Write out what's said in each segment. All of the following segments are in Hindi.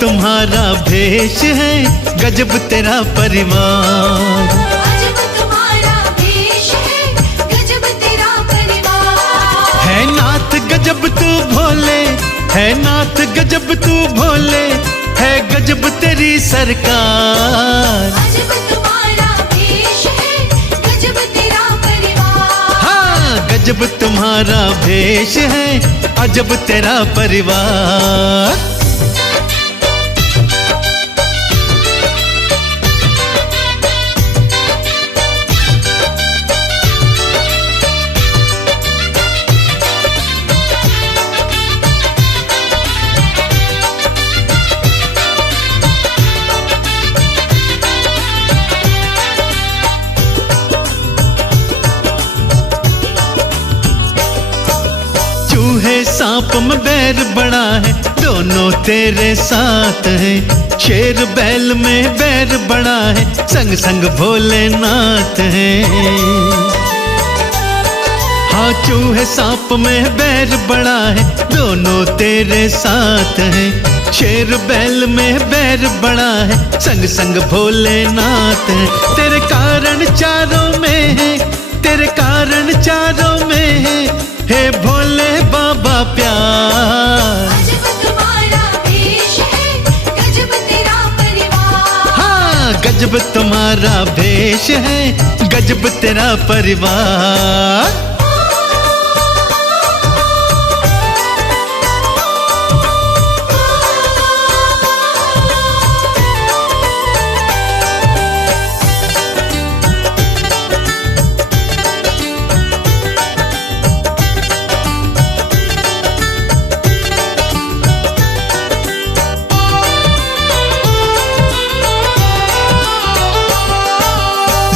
तुम्हारा भेष है, गजब तेरा परिवार। अजब तुम्हारा भेष है, गजब तेरा परिवार। है नाथ गजब तू भोले, है नाथ गजब तू भोले, है गजब तेरी सरकार। अजब तुम्हारा भेष है, गजब तेरा परिवार। हाँ, गजब तुम्हारा भेष है, अजब तेरा परिवार। चूहे सांप में बैर बड़ा है, दोनों तेरे साथ हैं। शेर बैल में बैर बड़ा है, संग संग भोलेनाथ हैं। हाँ, चूहे सांप में बैर बड़ा है, दोनों तेरे साथ हैं। शेर बैल में बैर बड़ा है, संग संग भोलेनाथ हैं। तेरे कारण चारों में है, तेरे कारण चारों में है, हे भोले बाबा प्यार। अजब तुम्हारा भेष है, गजब तेरा परिवार। हाँ, गजब तुम्हारा भेष है, गजब तेरा परिवार।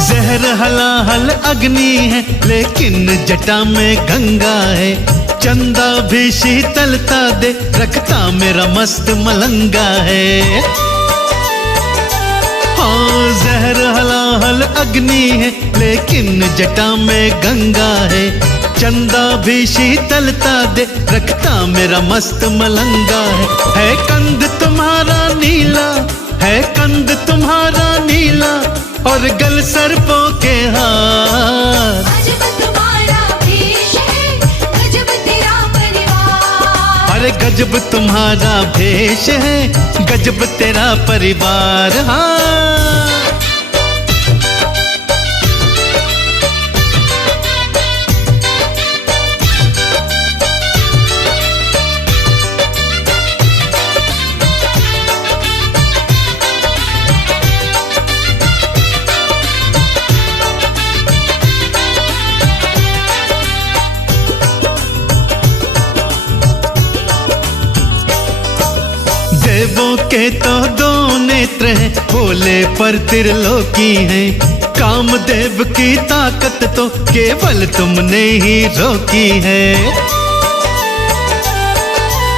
जहर हलाहल अग्नि है, लेकिन जटा में गंगा है। चंदा भी शीतलता दे, रखता मेरा मस्त मलंगा है। हाँ, जहर हलाहल अग्नि है, लेकिन जटा में गंगा है। चंदा भी शीतलता दे, रखता मेरा मस्त मलंगा है कंद तुम्हारा नीला, है कंद तुम्हारा नीला, और गल सर्पों के हार। अजब तुम्हारा भेष है, गजब तेरा परिवार। अरे गजब तुम्हारा भेष है, गजब तेरा परिवार। हाँ, देवों के तो दो नेत्र हैं, भोले पर त्रिलोकी हैं। कामदेव की ताकत तो केवल तुमने ही रोकी है।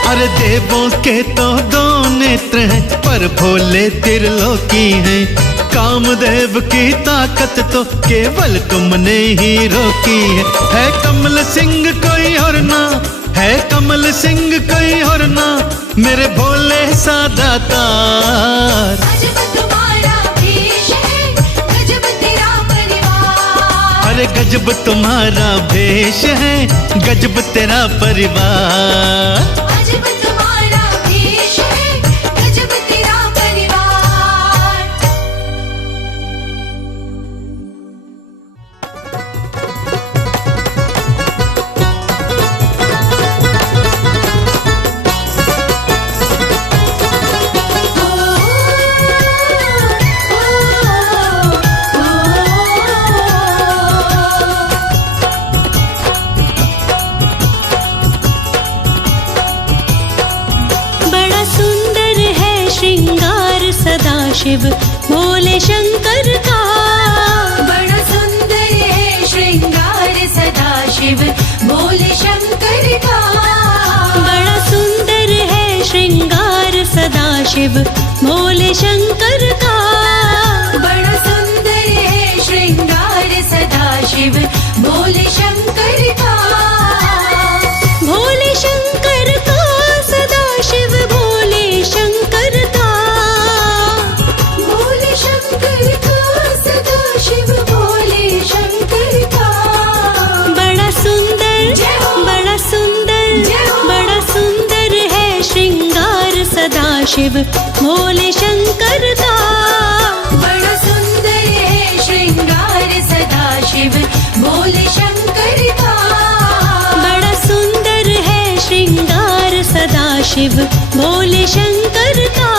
अरे देवों के तो दो नेत्र हैं, पर भोले त्रिलोकी हैं। कामदेव की ताकत तो केवल तुमने ही रोकी है कमल सिंह कोई और ना, है कमल सिंह कोई और ना, मेरे भोले सादा तार। अजब तुम्हारा भेष है, गजब तेरा परिवार। अरे गजब तुम्हारा भेष है, गजब तेरा परिवार। अजब तुम्हारा भेष है, गजब तेरा परिवार। शिव भोले शंकर का बड़ा सुंदर है श्रृंगार सदा शिव भोले शंकर का। बड़ा सुंदर है श्रृंगार सदा शिव भोले शंकर का। बड़ा सुंदर है श्रृंगार सदा शिव भोले शंकर का। भोले शंकर का सदा शिव भोले शंकर का। शिव भोले शंकर का। बड़ा सुंदर है श्रृंगार सदा शिव भोले शंकर का। बड़ा सुंदर है श्रृंगार सदा शिव भोले शंकर का।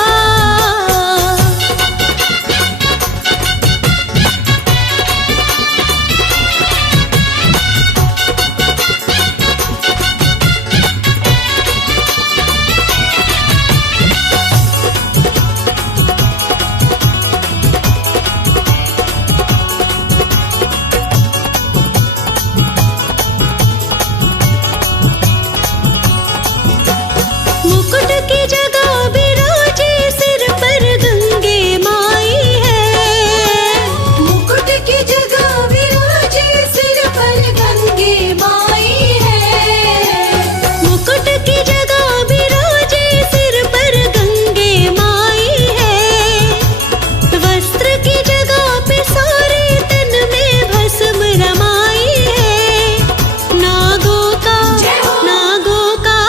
मुकुट की जगह विराजे सिर पर गंगे माई है। मुकुट की जगह विराजे सिर पर गंगे माई है। मुकुट की जगह विराजे सिर पर गंगे माई है। वस्त्र की जगह पे सारे तन में भस्म रमाई है। नागों का नागों का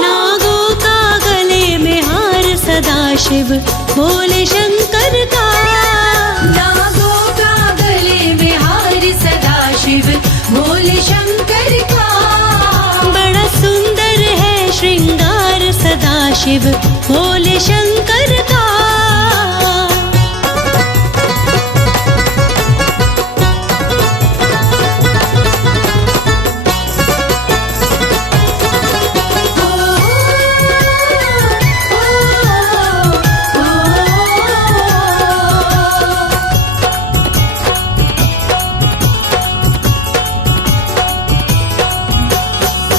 नागों का गले में हार सदा शिव भोले शंकर का। नागों का गले में हार सदा शिव भोले शंकर का। बड़ा सुंदर है श्रृंगार सदा शिव भोले शंकर का।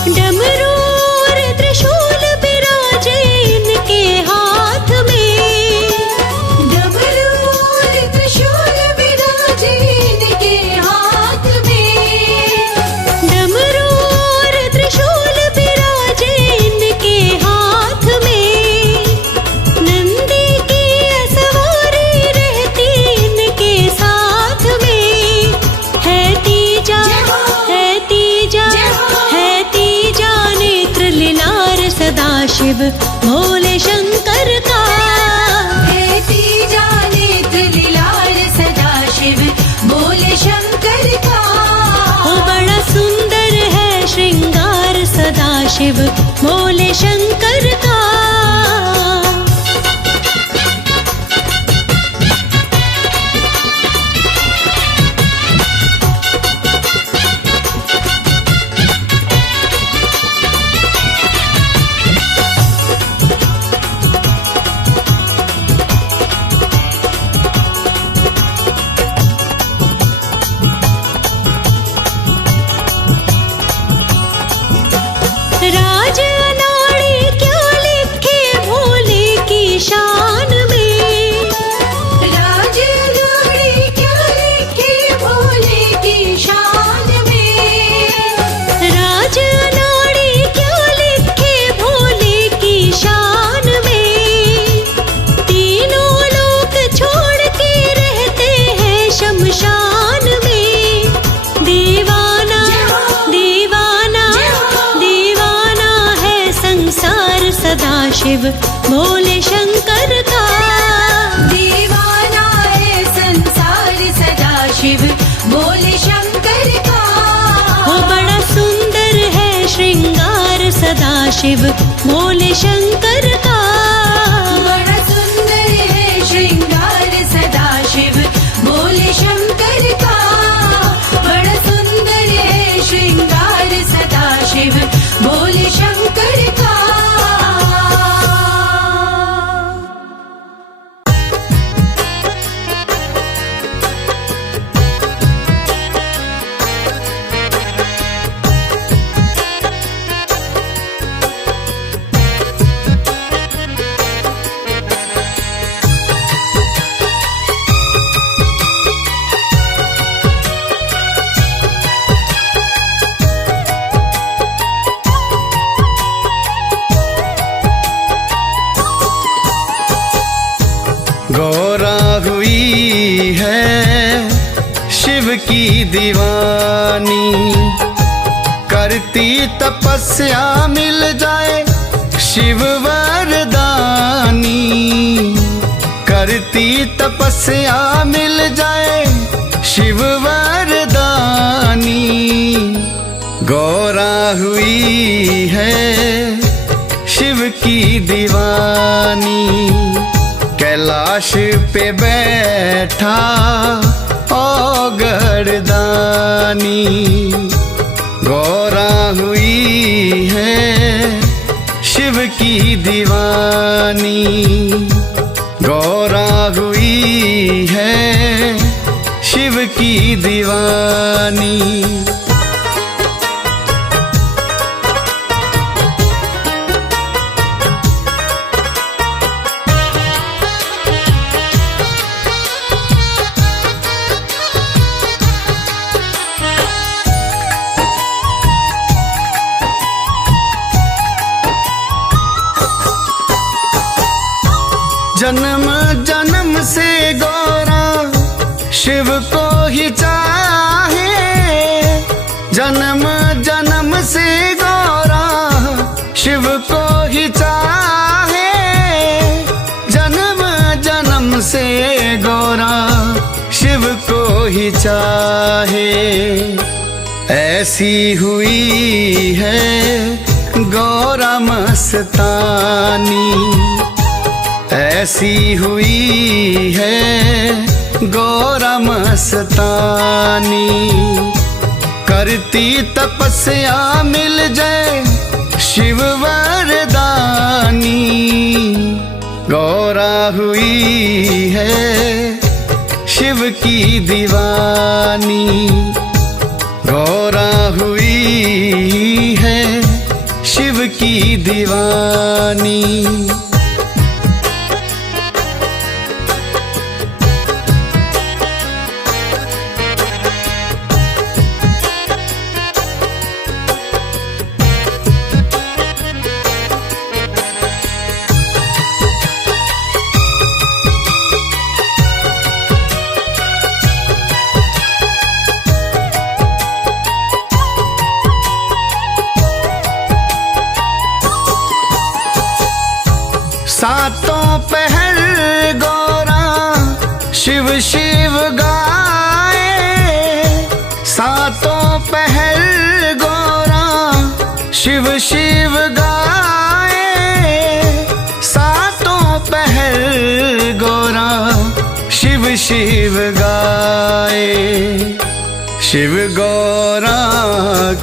डमरू और त्रिशूल विराजे इनके हाथ में। डमरू और त्रिशूल विराजे इनके हाथ में। डमरू और त्रिशूल विराजे इनके हाथ में। नंदी की सवारी रहती इनके साथ में। है तीजा है तीजा है तीजा नेत्र लीलार सदा शिव भोले शंकर का। है तीजा नेत्र लीलार सदा शिव भोले शंकर का। ओ बड़ा सुंदर है श्रृंगार सदा शिव भोले शंकर का। राज अनाड़ी क्या लिखे भोले की शान में। राज अनाड़ी क्या लिखे भोले की शान में। राज अनाड़ी क्या लिखे भोले की शान में। तीनों लोक छोड़ के रहते हैं शमशान में। दीवाना दीवाना दीवाना है संसार सदा शिव भोले शंकर का। दीवाना है संसार सदा शिव भोले शंकर का। वो बड़ा सुंदर है श्रृंगार सदा शिव भोले शंकर का। बड़ा सुंदर है श्रृंगार सदा शिव भोले शंकर का। बड़ा सुंदर है श्रृंगार सदा शिव भोले शंकर का। गौरा हुई है शिव की दीवानी, करती तपस्या मिल जाए शिव वरदानी। करती तपस्या मिल जाए शिव वरदानी। गौरा हुई है शिव की दीवानी, कैलाश पे बैठा ओ गर्दानी। गौरा हुई है शिव की दीवानी, गौरा हुई है शिव की दीवानी। जन्म जन्म से गौरा शिव को ही चाहे, जन्म जन्म से गौरा शिव को ही चाहे, जन्म जन्म से गौरा शिव को ही चाहे। ऐसी हुई है गौरा मस्तानी, ऐसी हुई है गौरा मस्तानी। करती तपस्या मिल जाए शिव वरदानी। गौरा हुई है शिव की दीवानी, गौरा हुई है शिव की दीवानी। सातों पहर गौरा शिव शिव गाए, सातों पहर गौरा शिव शिव गाए, सातों पहर गौरा शिव शिव गाए। शिव गौरा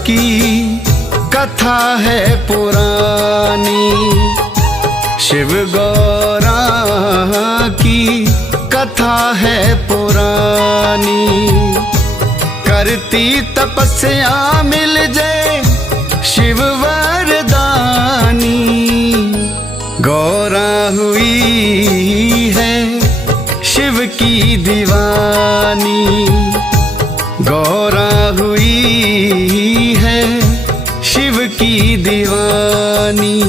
की कथा है पुरानी, शिव गौरा की कथा है पुरानी। करती तपस्या मिल जाए शिव वरदानी। गौरा हुई है शिव की दीवानी, गौरा हुई है शिव की दीवानी।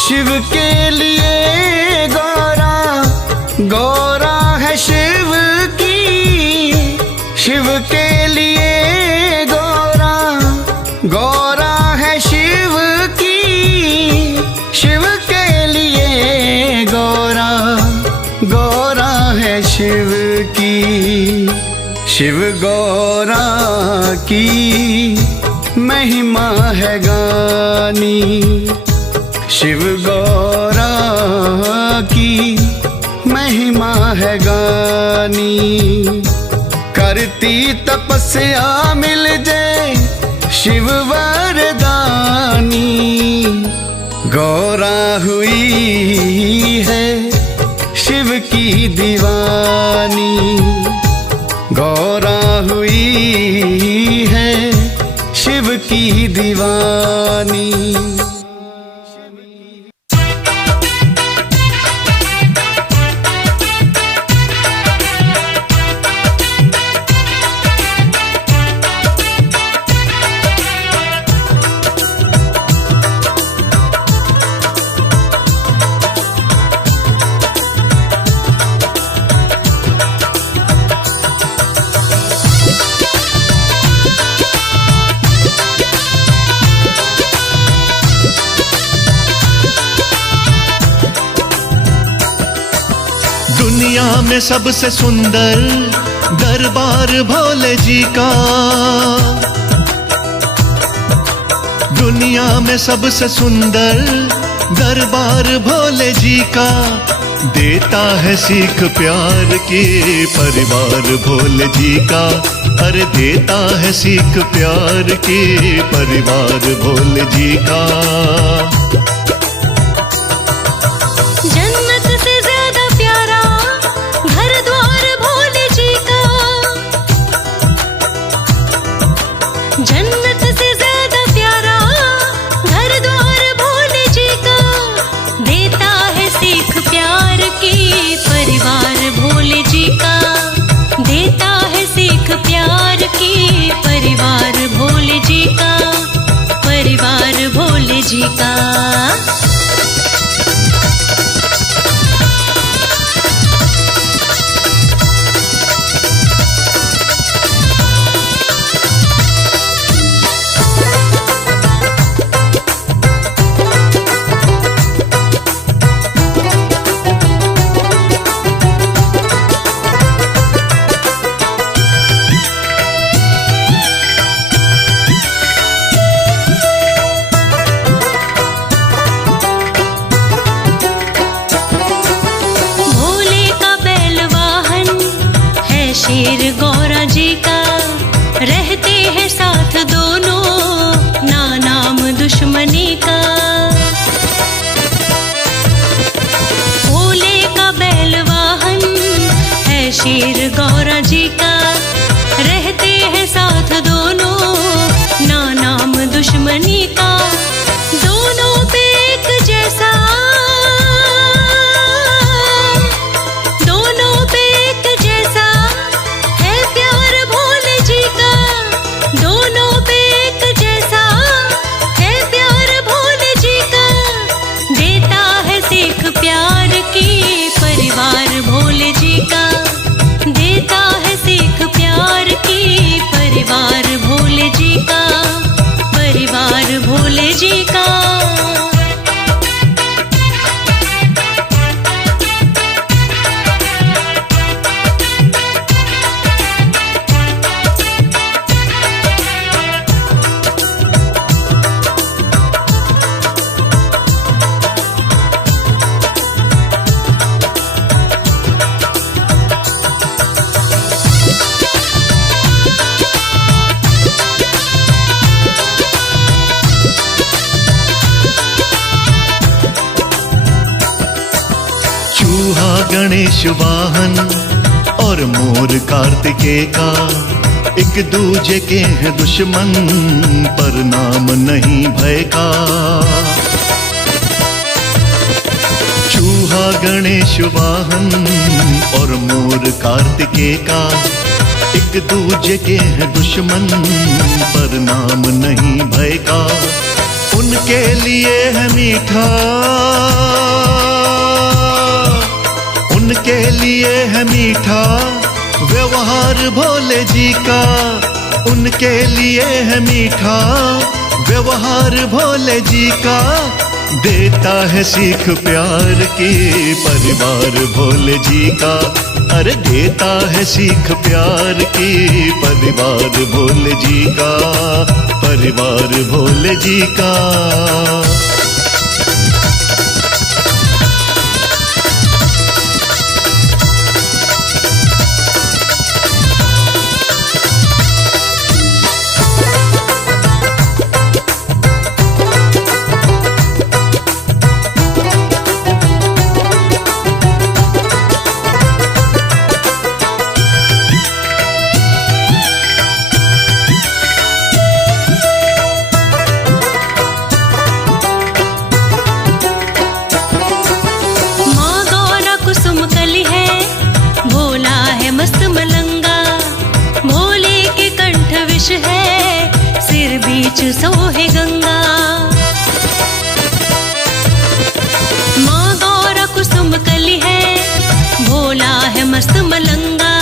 शिव के लिए गौरा, गौरा है शिव की। शिव के लिए गौरा, गौरा है शिव की। शिव के लिए गौरा, गौरा है शिव की। शिव गौरा की महिमा है गानी, शिव गौरा की महिमा है गानी। करती तपस्या मिल जाए शिव वरदानी। गौरा हुई है शिव की दीवानी, गौरा हुई है शिव की दीवानी। दुनिया में सबसे सुंदर दरबार भोले जी का, दुनिया में सबसे सुंदर दरबार भोले जी का, देता है सीख प्यार की परिवार भोले जी का, अरे देता है सीख प्यार की परिवार भोले जी का। जन्नत से ज्यादा प्यारा घर द्वार भोले जी का, जन्नत से ज्यादा प्यारा घर द्वार भोले जी का, देता है सीख प्यार की परिवार भोले जी का, देता है सीख प्यार की परिवार भोले जी का, परिवार भोले जी का। शेर गौरा जी का, रहते हैं साथ दोनों ना नाम दुश्मनी का। भोले का बैल वाहन है शेर गौरा जी का, रहते हैं साथ दोनों ना नाम दुश्मनी का। दोनों पे एक जैसा, दोनों पे एक जैसा है प्यार भोले जी का, दोनों पे एक जैसा है प्यार भोले जी का, देता है सीख प्यार की परिवार भोले जी का, देता है सीख प्यार की परिवार भोले जी का, परिवार भोले जी का। चूहा गणेश वाहन और मोर कार्तिकेय का, एक दूजे के हैं दुश्मन पर नाम नहीं भय का। चूहा गणेश वाहन और मोर कार्तिकेय का, एक दूजे के हैं दुश्मन पर नाम नहीं भय का। उनके लिए है मीठा, उनके लिए है मीठा व्यवहार भोले जी का, उनके लिए है मीठा व्यवहार भोले जी का, देता है सीख प्यार की परिवार भोले जी का, अरे देता है सीख प्यार की परिवार भोले जी का, परिवार भोले जी का। बीच सोहे गंगा। माँ गौरा कुसुम कली है, भोला है मस्त मलंगा।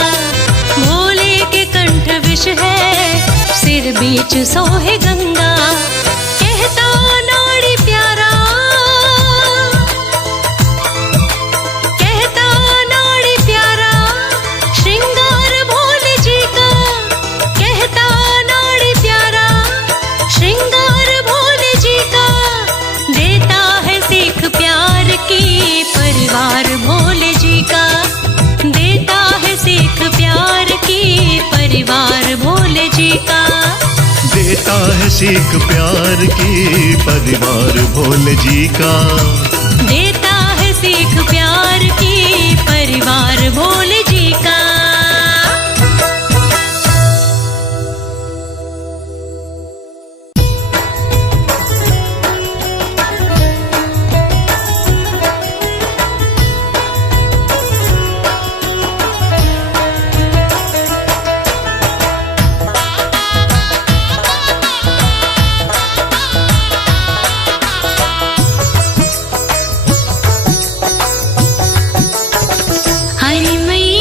भोले के कंठ विष है, सिर बीच सोहे गंगा। कहता नाड़ी प्यारा, कहता नाड़ी प्यारा, सीख प्यार की परिवार भोले जी का। देता है सीख प्यार की परिवार भोले जी का। हरि मैया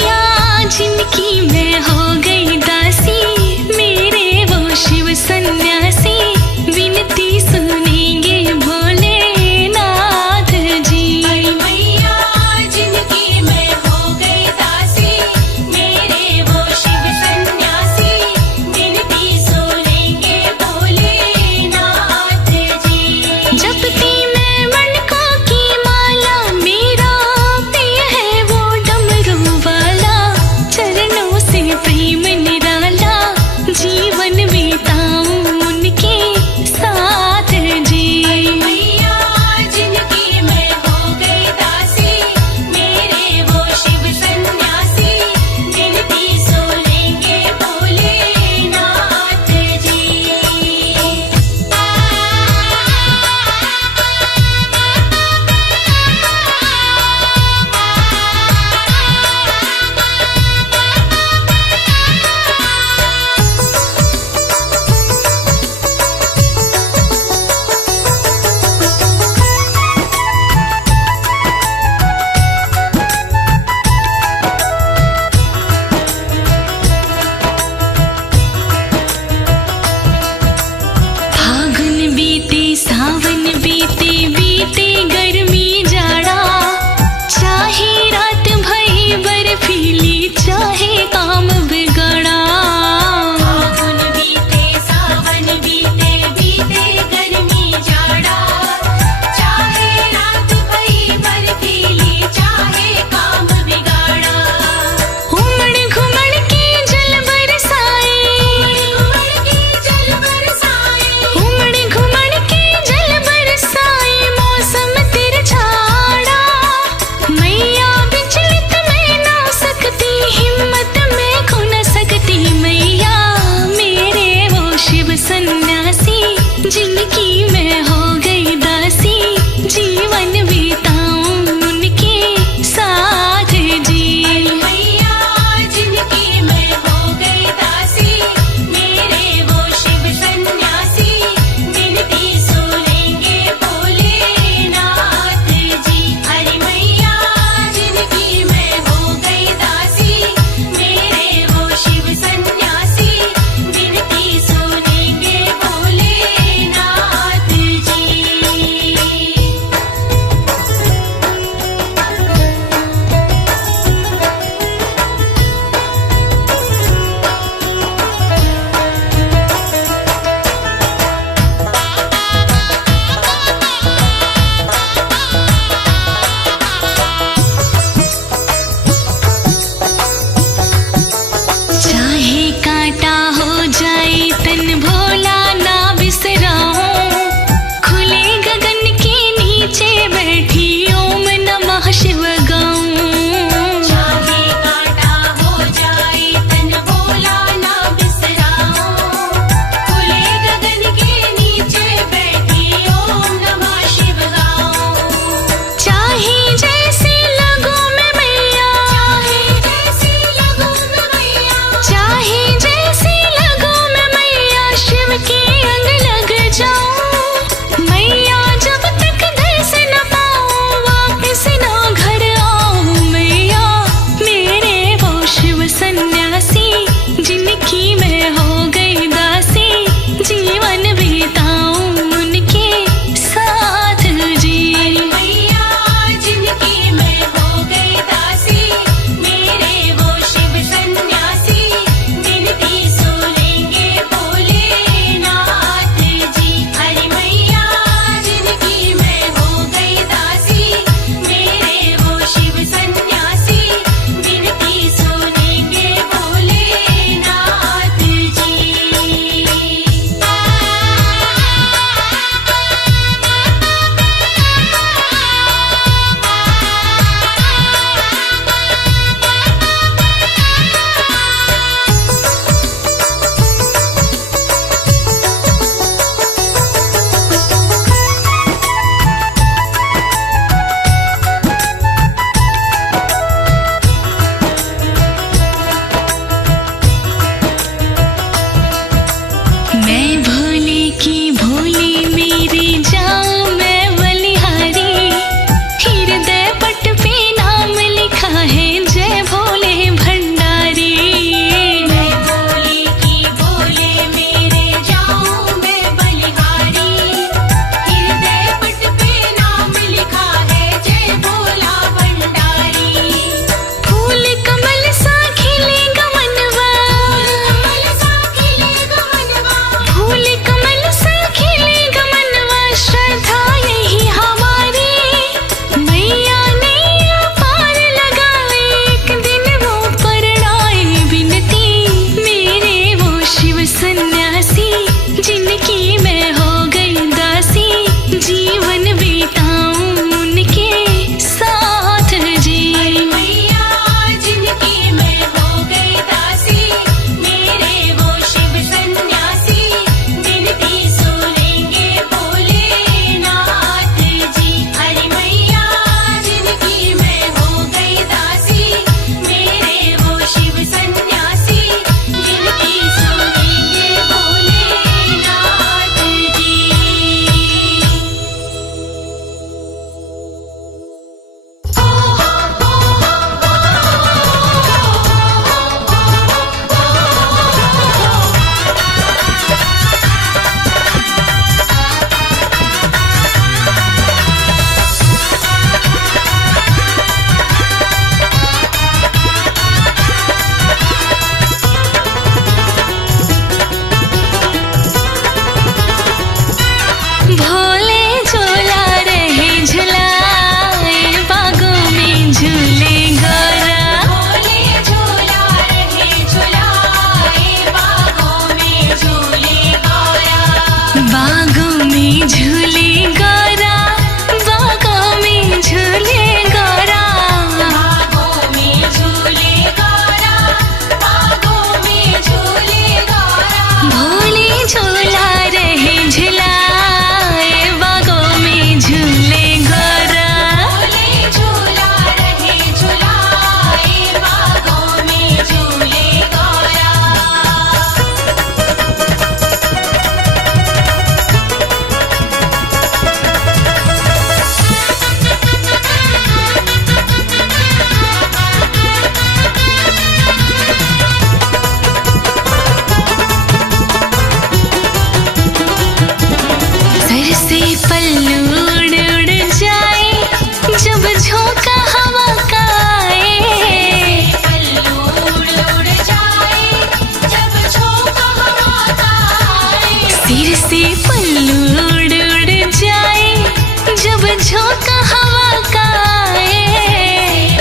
झोंका हवा का आए,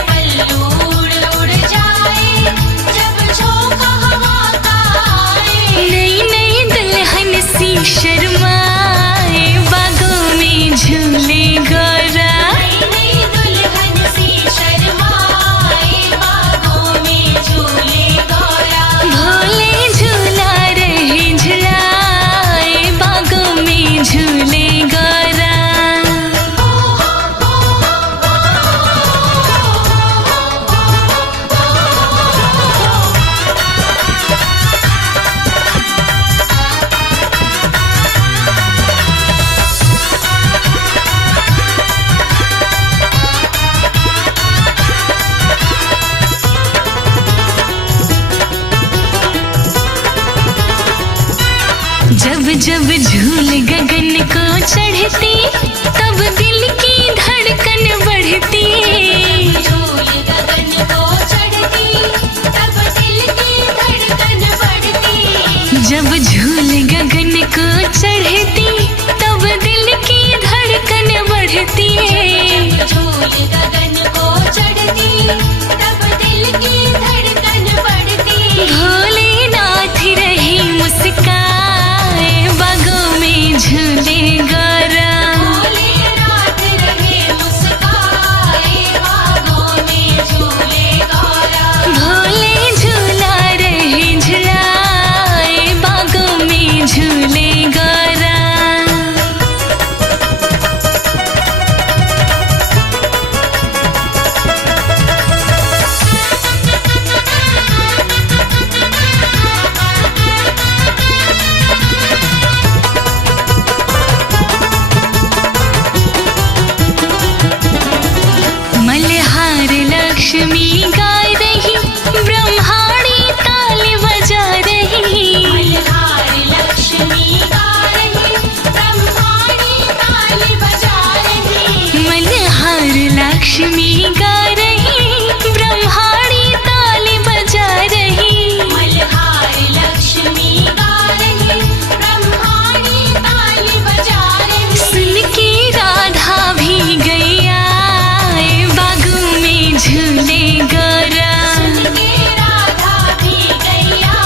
पल्लू उड़ उड़ जाए जब झोंका हवा का आए। नई नई दुल्हन सी शर्माए, बागों में झूले गौरा। नई दुल्हन सी शर्माए, बागों में झूले गौरा। भोले झूला रहे झुलाए, बागों में झूले गौरा। जब जब झूल गगन को चढ़ती, तब दिल की धड़कन बढ़ती। झूल गगन को चढ़ती, तब दिल की धड़कन बढ़ती। जब झूल गगन को चढ़ती, तब दिल की धड़कन बढ़ती। झूल गगन को चढ़ती, तब दिल की धड़कन बढ़ती। भोलेनाथ रही मुस्काए, बागों में झूले गौरा। भोलेनाथ रहे मुस्काए, बागों में झूले गौरा। भोले झूला रहे झुलाए, बागों में झूले गौरा। मल्हार लक्ष्मी गा रही, ब्रह्माणी ताल बजा रही। मल्हार लक्ष्मी गा रही, ब्रह्माणी ताल बजा रही। मल्हार लक्ष्मी गा रही, ब्रह्माणी ताल बजा रही। मल्हार लक्ष्मी गा रही, ब्रह्माणी ताल बजा रही। सुन के राधा भी गैया, बागों में झूले गौरा। सुन के राधा भी गैया,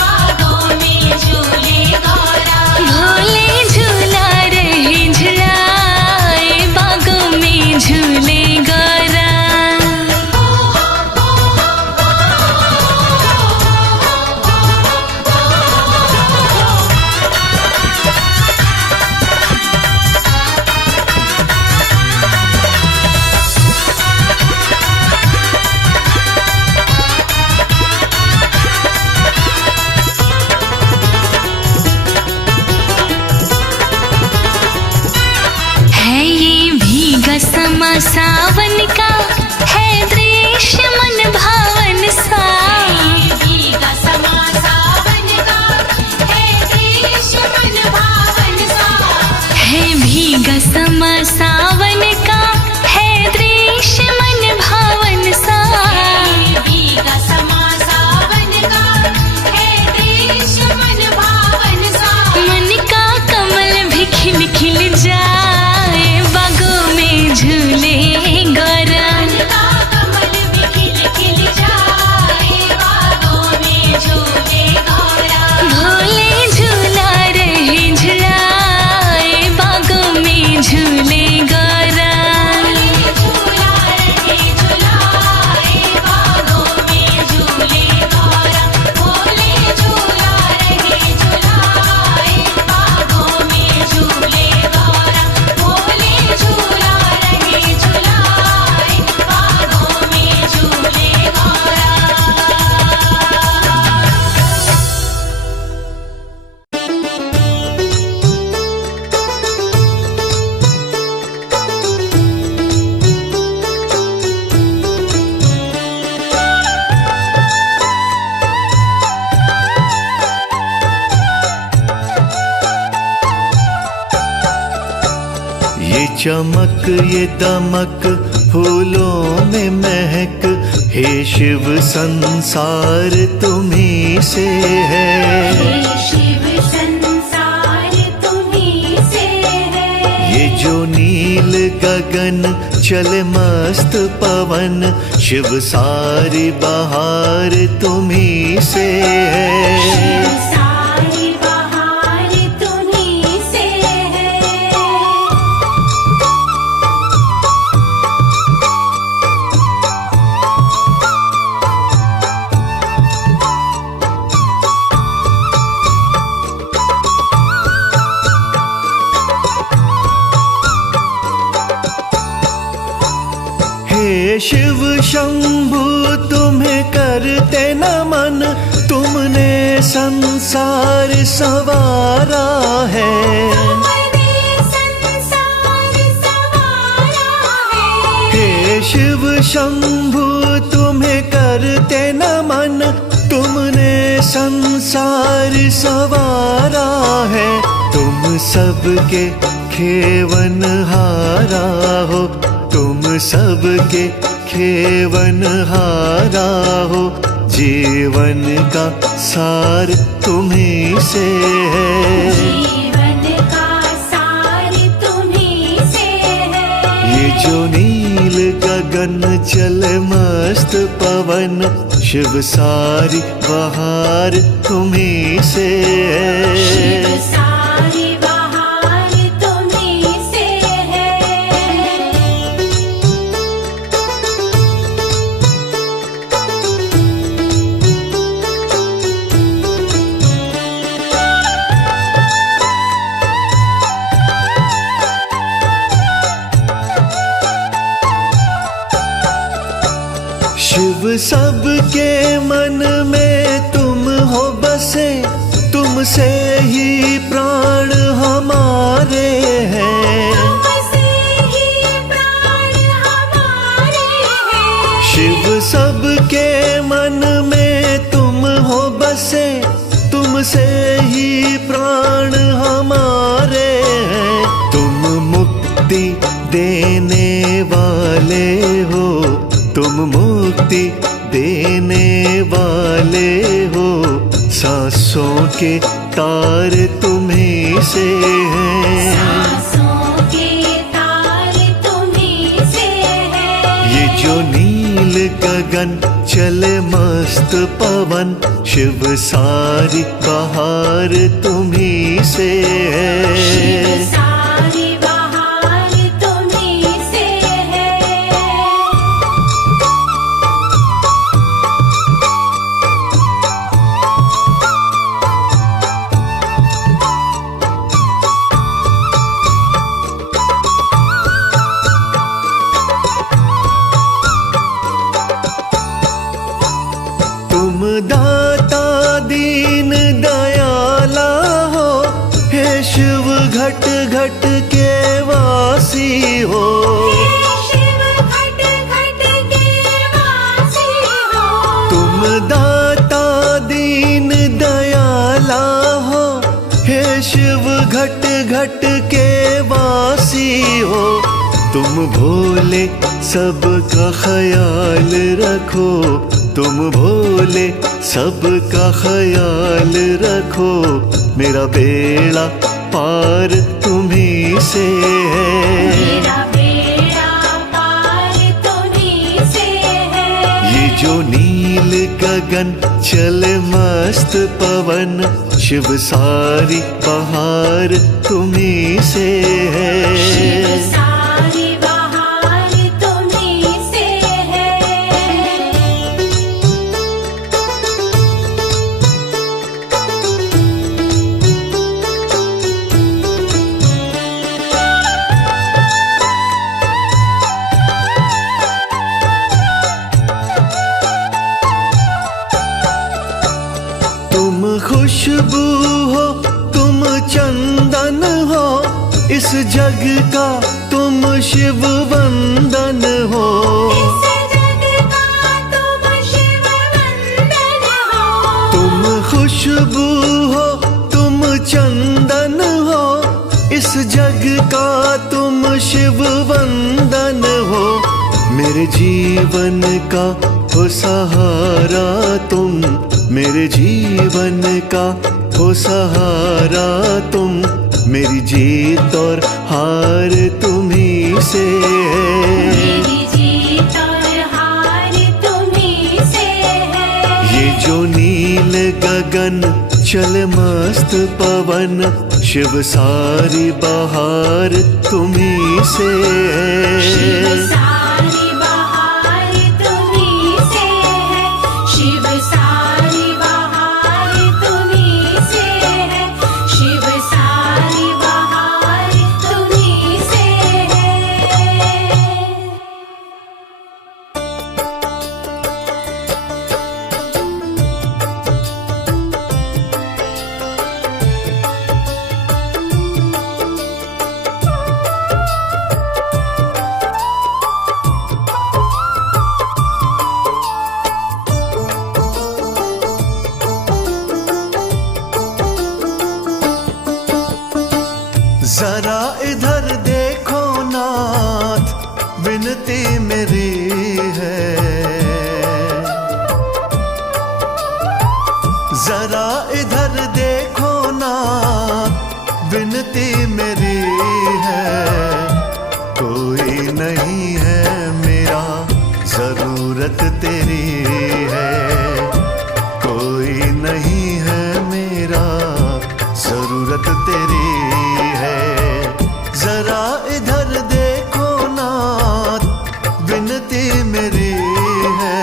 बागों में झूले गौरा। भोले झूला रहे झुलाए, बागों में झूले गौरा। है ये भीगा समा सावन का, है दृश्य मन भावन सा। भीगा समा सावन का, है दृश्य मन भावन सा। है भीगा समा सावन का, है दृश्य मन भावन सा। भीगा समा सावन का, है दृश्य मन भावन सा। मन का कमल भी खिल खिल जाए, बागों में झूले गौरा। का कमल भी खिल खिल जाए, बागों में झूले गौरा। भोले झूला रहे झुलाए, बागों में झूले गौरा। झूला रहे झुलाए, बागों में झूले गौरा। भोले झूला रहे झुलाए, बागों में झूले गौरा। भोले झूला रहे झुलाए, बागों में झूले गौरा। ये चमक ये दमक फूलों में महक, हे शिव संसार तुम्ही से है। शिव संसार तुम्ही से है। ये जो नील गगन चले मस्त पवन, शिव सारी बहार तुम्ही से है। सारी बहार तुम्ही से है। हे शिव शंभु तुम्हें करते नमन, तुमने संसार संवारा है। तुमने संसार संवारा है। हे शिव शंभु तुम्हें करते नमन, तुमने संसार संवारा है। तुम सबके खेवन हारा हो, तुम सबके खेवन हारा हो, जीवन का सार तुम्ही से है। जीवन का सार तुम्ही से है। ये जो नील गगन चले मस्त पवन, शिव सारी बहार तुम्ही से शिव है। सारी बहार तुम्ही से है। शिव सबके मन में तुम हो बसे, तुमसे ही प्राण हमारे हैं। तुमसे ही प्राण हमारे हैं। शिव सबके मन में तुम हो बसे, तुमसे ही प्राण हमारे हैं। तुम मुक्ति देने वाले हो, तुम मुक्ति देने वाले हो, सांसों के तार तुम्ही से हैं। सांसों के तार तुम्ही से है। ये जो नील गगन चले मस्त पवन, शिव सारी बहार तुम्ही से शिव है। सारी बहार तुम्ही से है। तुम दाता दीन दयाला हो, हे शिव घट घट के वासी हो। शिव घट घट के वासी हो। तुम दाता दीन दयाला हो, हे शिव घट घट के वासी हो। तुम भोले सबका ख्याल रखो, तुम भोले सबका ख्याल रखो, मेरा बेड़ा पार तुम्ही से है। मेरा बेड़ा पार तुम्ही से है। ये जो नील गगन चले मस्त पवन, शिव सारी बहार तुम्ही से शिव है। सारी बहार तुम्ही से है। तुम खुशबू हो, तुम चंदन हो, इस जग का तुम शिव वंदन हो। इस जग का तुम शिव वंदन हो। तुम खुशबू हो, तुम चंदन हो, इस जग का तुम शिव वंदन हो। मेरे जीवन का हो सहारा तुम, मेरे जीवन का हो सहारा तुम, मेरी जीत और हार तुम्ही से है। मेरी जीत और हार तुम्ही से है। ये जो नील गगन चल मस्त पवन, शिव सारी बहार तुम्ही से शिव है। सारी बहार तुम्ही से है। शिव सारी बहार तुम्ही से है। शिव सारी बहार तुम्ही से है। जरा इधर देखो नाथ, विनती मेरी है। जरा इधर देखो नाथ, विनती मेरी है। कोई नहीं है मेरा, जरूरत तेरी है। कोई नहीं है मेरा, जरूरत तेरी है। जरा इधर देखो नाथ, विनती मेरी है।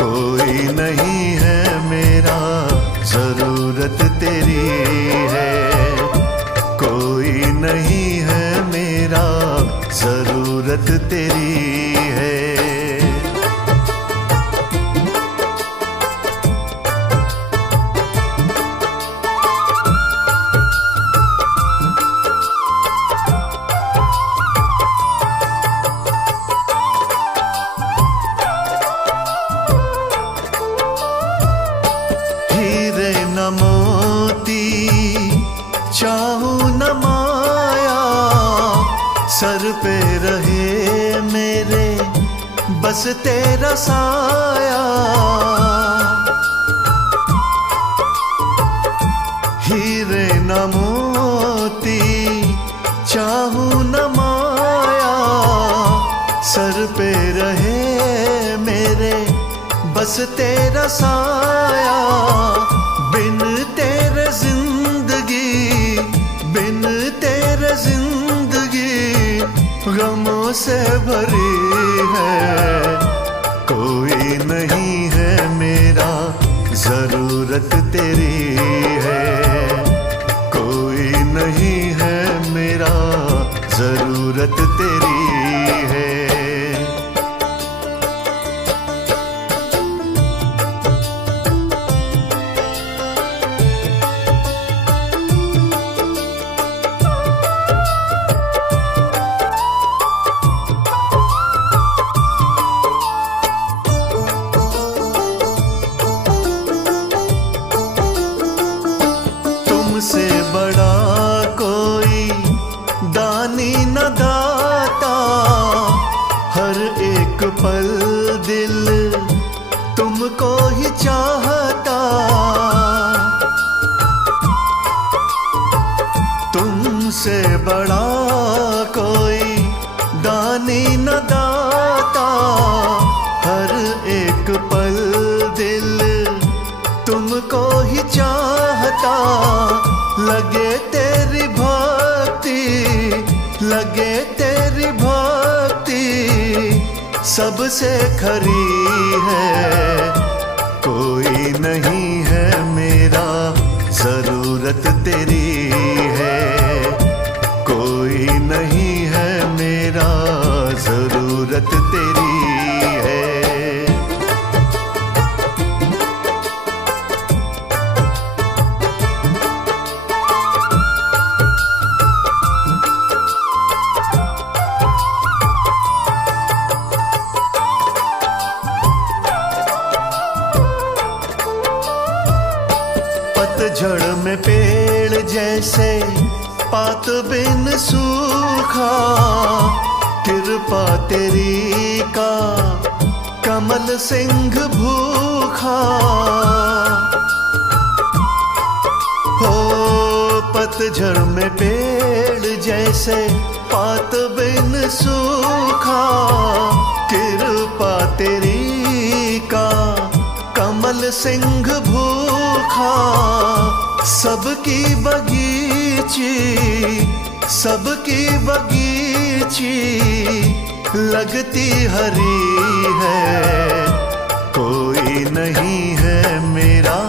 कोई नहीं है मेरा, जरूरत तेरी है। कोई नहीं है मेरा, जरूरत तेरी है। हीरे न मोती चाहूं न माया, सर पे रहे मेरे बस तेरा साया। हीरे न मोती चाहूं न माया, सर पे रहे मेरे बस तेरा साया। बिन तेरे जिंदगी, बिन तेरे जिंदगी गमों से भरी है। कोई नहीं है मेरा, जरूरत तेरी है। कोई नहीं है मेरा, जरूरत तेरी है। तुमसे बड़ा कोई दानी न दाता, हर एक पल दिल तुमको ही चाहता। तुमसे बड़ा कोई दानी न दाता, हर एक पल दिल तुमको ही चाहता। लगे तेरी भक्ति, लगे तेरी भक्ति सबसे खरी है। कोई नहीं है मेरा, जरूरत तेरी है। कोई नहीं है मेरा, जरूरत तेरी है। पतझड़ में पेड़ जैसे पात बिन सूखा, कृपा तेरी का कमल सिंह भूखा। हो पतझड़ में पेड़ जैसे पात बिन सूखा, कृपा तेरी का कमल सिंह भूखा। सबकी बगीची लगती हरी है, कोई नहीं है मेरा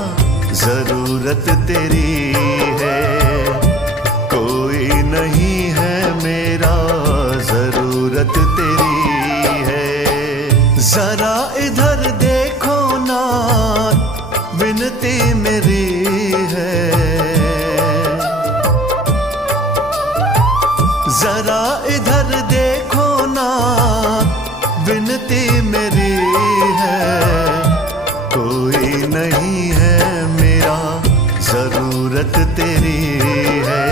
जरूरत तेरी है, कोई नहीं है मेरा जरूरत तेरी है। जरा इधर देखो ना विनती मेरी है, जरा इधर देखो ना विनती मेरी है, कोई नहीं है मेरा जरूरत तेरी है,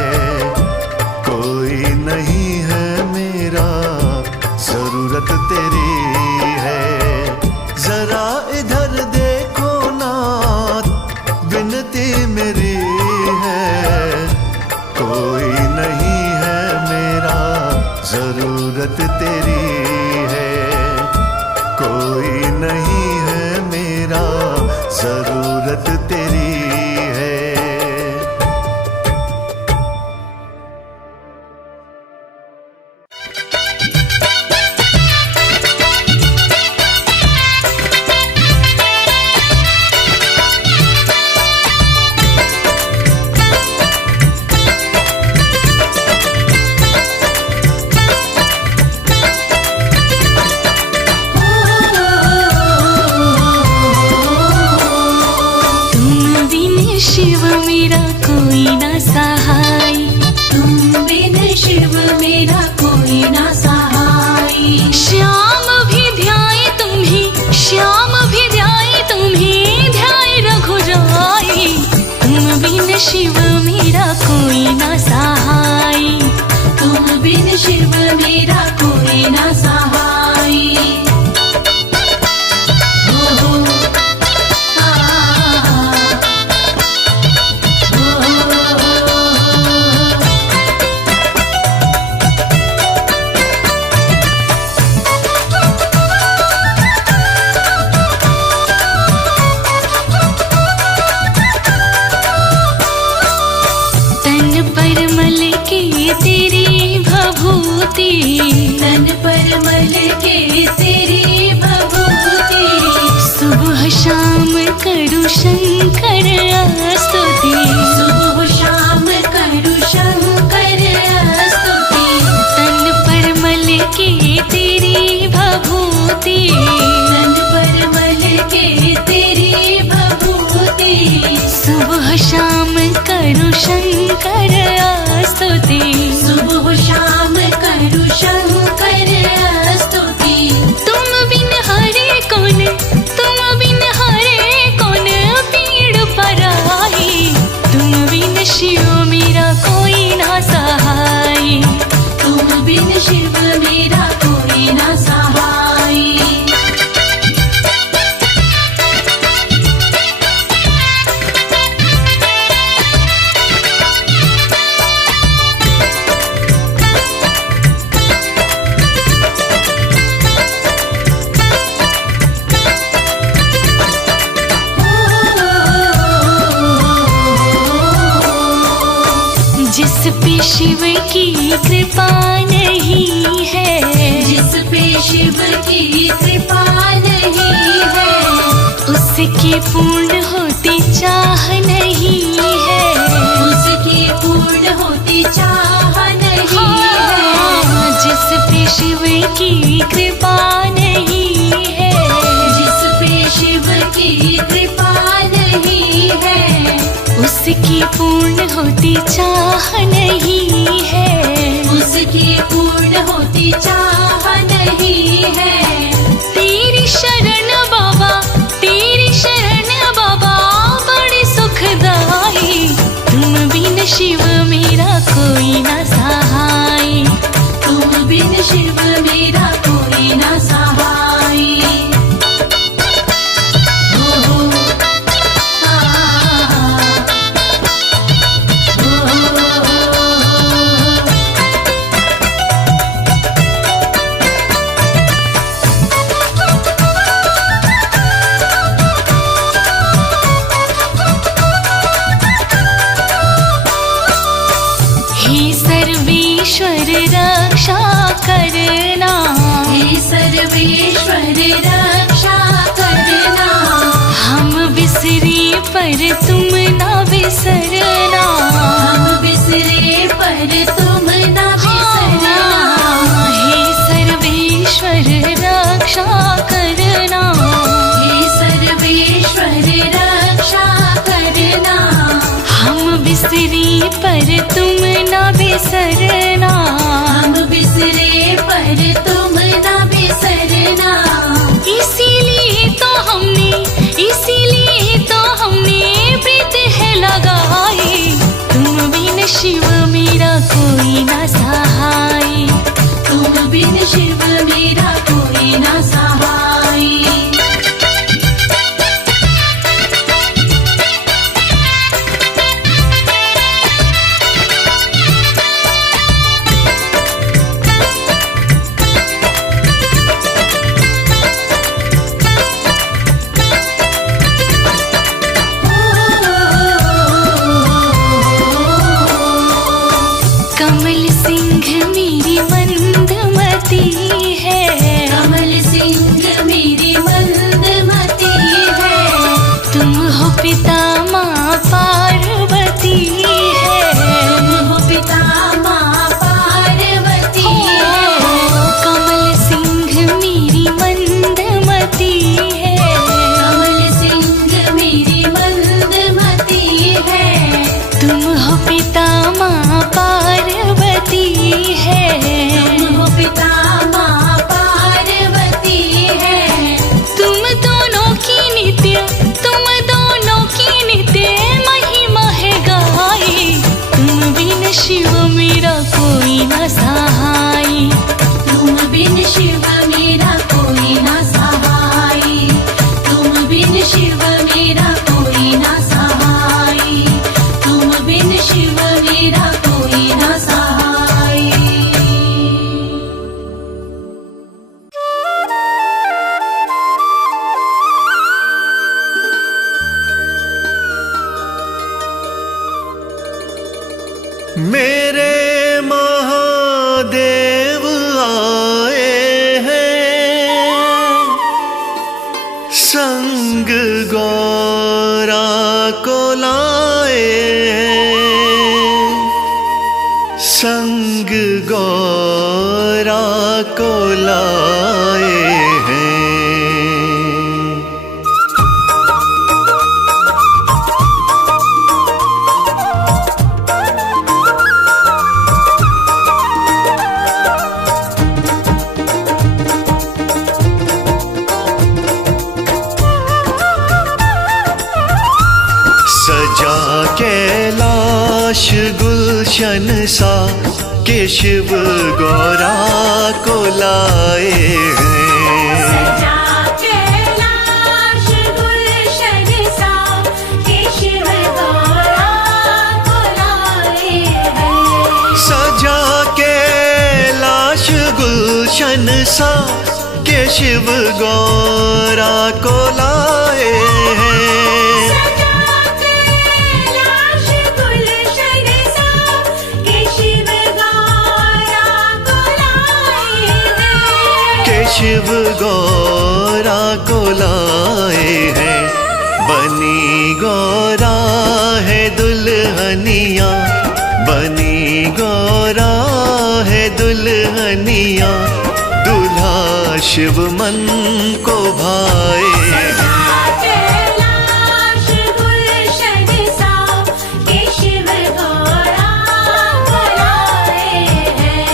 कोई नहीं है मेरा जरूरत तेरी है। जरा इधर देखो ना विनती मेरी है, कोई नहीं है मेरा जरूरत तेरी है, कोई नहीं है मेरा जरूरत तेरी है। शिव मेरा कोई ना सहाय, तुम बिन शिव मेरा कोई ना सहाय। श्याम भी ध्याए तुम्हें, श्याम भी ध्याए तुम्हें, ध्याए रघुराई। तुम बिन शिव मेरा कोई ना सहाय, तुम बिन शिव मेरा कोई ना सहाय। तन पर मल के तेरी भभूति, सुबह शाम करूं शंकर स्तुति, सुबह शाम करूं शंकर स्तुति। तन पर मल के तेरी भभूति, तन पर मल के तेरी भभूति, सुबह शाम करूं शंकर स्तुति, सुबह शाम करूं शंकर स्तुति। तुम बिन हरे कौन, तुम बिन हरे कौन पीड़ पराई। तुम बिन शिव मेरा कोई ना सहाय, तुम बिन शिव मेरा कोई ना सहाय। जिस पे शिव की कृपा नहीं है, जिस पे शिव की कृपा नहीं है, उसकी पूर्ण होती चाह नहीं है, उसकी पूर्ण होती चाह नहीं है। जिस पे शिव की कृपा नहीं है, जिस पे शिव की कृपा नहीं है, उसकी पूर्ण होती चाह नहीं है, उसकी पूर्ण होती चाह नहीं है। तेरी शरण बाबा, तेरी शरण बाबा बड़ी सुखदाई। तुम बिन शिव मेरा कोई ना सहाय, तुम बिन शिव मेरा कोई ना सहाय। ओ रक्षा करना। हे सर्वेश्वर रक्षा करना। हम बिसरे पर तुम ना बिसरना। हम बिसरे पर तुम ना बिसरना। हे सर्वेश्वर रक्षा करना। हे सर्वेश्वर रक्षा करना। हम बिसरे पर तुम ना बिसरना। हम बिसरे पर तुम ना बिसरना। इसीलिए तो हमने प्रीत है लगाई। तुम बिन शिव मेरा कोई ना सहाय। तुम बिन शिव मेरा कोई ना सहाय। कमल सिंह मेरी मंदमती है। कमल सिंह मेरी मंदमती है। तुम हो पिता माँ पार्वती है। तुम हो पिता माँ पार्वती है। कमल सिंह मेरी मंदमती है। कमल सिंह मेरी मंदमती है। तुम हो पिता माँ पार्वती है। तुम हो पिता माँ पार्वती है। तुम दोनों की नित्य महिमा है गाई। तुम बिन शिव मेरा कोई ना सहाय। तुम बिन शिव मेरा कोई ना सहाय। तुम बिन शिव मेरा कोई ना सहाय। तुम बिन शिव मेरा कोई ना सहाय। मेरे महादेव आए हैं, संग गौरा को लाए हैं, संग गौरा को लाए हैं। सजा कैलाश गुलशन सा के शिव गौरा को लाए हैं। सजा कैलाश गुलशन सा के शिव गौरा को लाए हैं। सजा कैलाश गुलशन सा के शिव गौरा को लाए हैं। सजा कैलाश गुलशन सा के शिव गौरा को लाए हैं। के शिव गौरा को लाए हैं। बनी गौरा है दुल्हनिया, बनी गौरा है दुल्हनिया, दूल्हा शिव मन को भाए। कैलाश गुलशन सा के शिव गौरा को लाए हैं।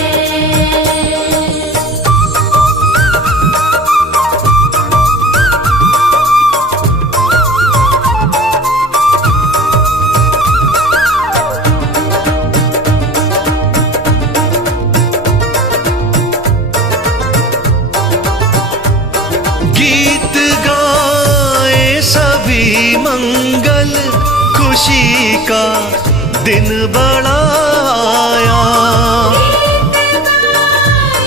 गीत गाए सभी मंगल, खुशी का दिन बड़ा आया।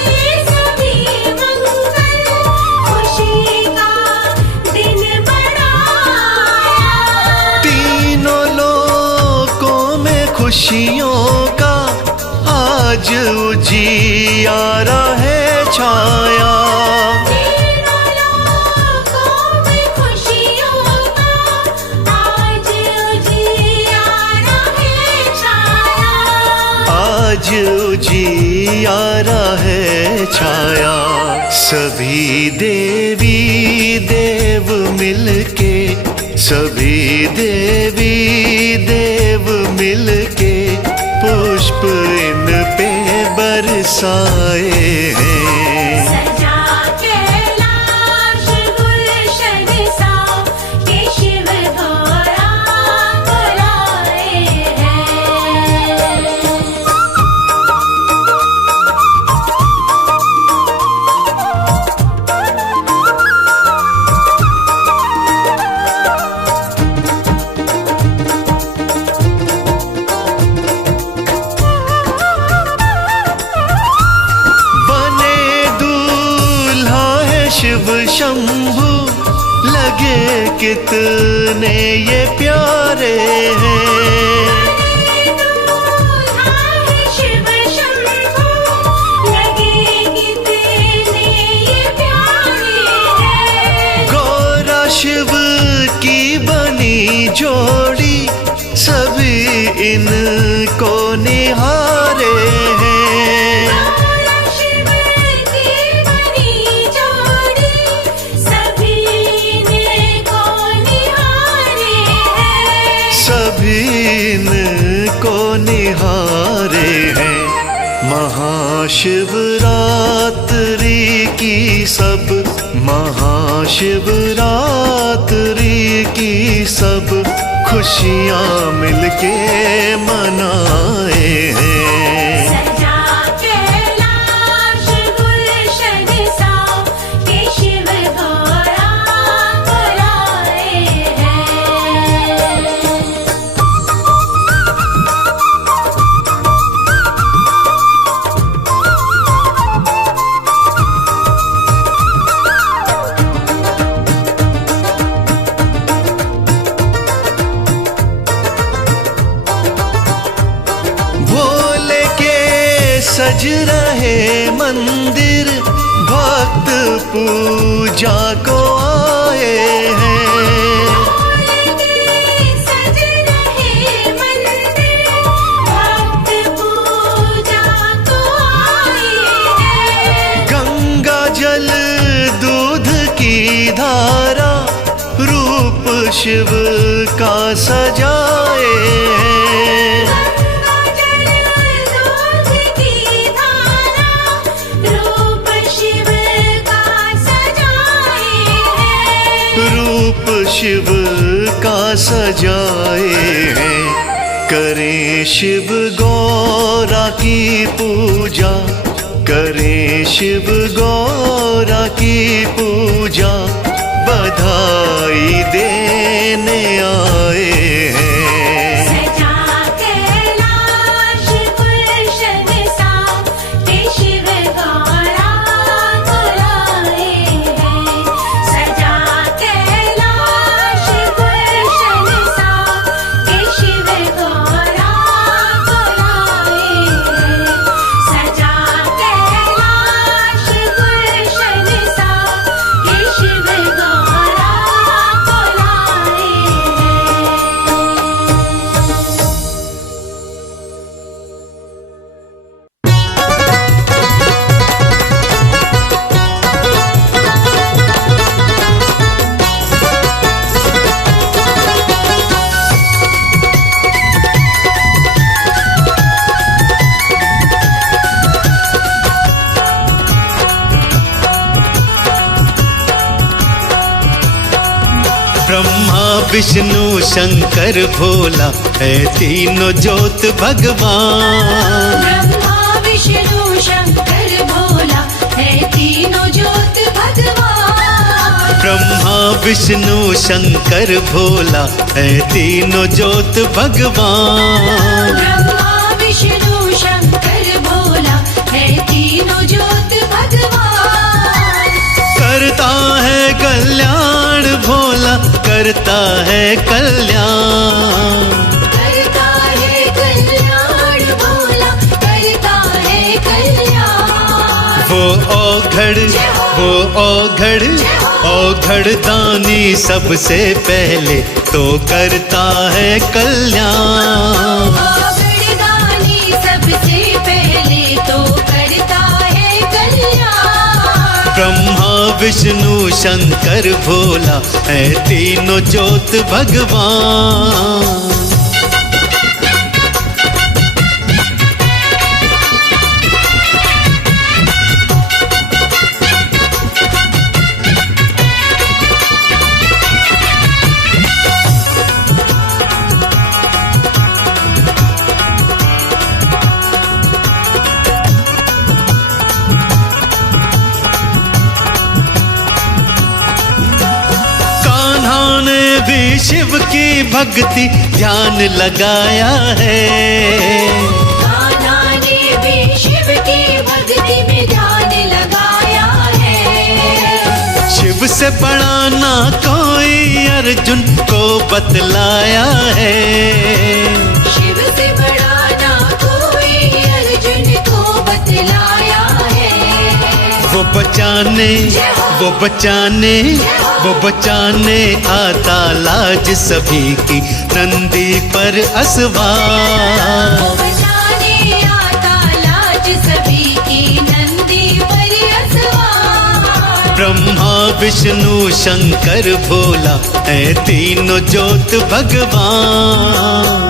ये सभी मंगल, खुशी का दिन बड़ा आया। तीनों लोकों में खुशियों का आज आज उजियारा है छाया, तीनों लोकों में खुशियों का आज उजियारा है छाया। आज उजियारा है छाया। सभी देवी देव मिलके, सभी देवी देव मिलके पुष्प इन पे बरसाए हैं। सजा कैलाश गुलशन सा के शिव गौरांग लाए हैं। बने दूल्हा है शिव शंभु, लगे कितने ये प्यारे हैं। दूल्हा है शिव शंभु, लगे कितने ये प्यारे हैं। गौरा शिव की बनी जोड़ी, सभी इनको निहारे हैं। गौरा शिव की बनी जोड़ी, सभी इनको निहारे हैं। सभी इनको निहारे हैं। महाशिवरात्रि की सब, महाशिवरात्रि की सब खुशियाँ मिलके मनाए हैं। सजा कैलाश गुलशन सा के शिव गौरांग लाए हैं। भोले के सज रहे मंदिर, भक्त पूजा को आए हैं। सज रहे मंदिर, भक्त पूजा को आए हैं। गंगा जल दूध की धारा, रूप शिव का सजाए हैं। गंगा जल दूध की धारा, रूप शिव का सजाए हैं। रूप शिव का सजाए हैं। करें शिव गौरा की पूजा, करें शिव गौरा की पूजा, बधाई देने आए हैं। सजा कैलाश गुलशन सा के शिव गौरांग लाए हैं। सजा कैलाश गुलशन सा के शिव गौरांग लाए हैं। सजा कैलाश गुलशन सा के शिव गौरांग लाए ब्रह्मा विष्णु शंकर भोला है तीनों ज्योत भगवान। ब्रह्मा विष्णु शंकर भोला है तीनों ज्योत भगवान। ब्रह्मा विष्णु शंकर भोला है तीनों ज्योत भगवान। ब्रह्मा विष्णु शंकर भोला है तीनों ज्योत भगवान। करता है कल्याण भोला, करता है कल्याण। करता है कल्याण भोला, करता है वो औघड़ दानी सबसे पहले तो करता है कल्याण। औघड़दानी सबसे पहले तो करता है कल्याण। ब्रह्मा विष्णु शंकर भोला है तीनों ज्योत भगवान। भी शिव की भक्ति ध्यान लगाया है। कान्हा ने भी शिव की भक्ति में ध्यान लगाया है। शिव से बड़ा ना कोई अर्जुन को बतलाया है। शिव से बड़ा ना कोई अर्जुन को बतलाया है। वो बचाने आता लाज सभी की नंदी पर असवार। वो बचाने आता लाज सभी की नंदी पर असवार। ब्रह्मा विष्णु शंकर भोला है तीनों ज्योत भगवान।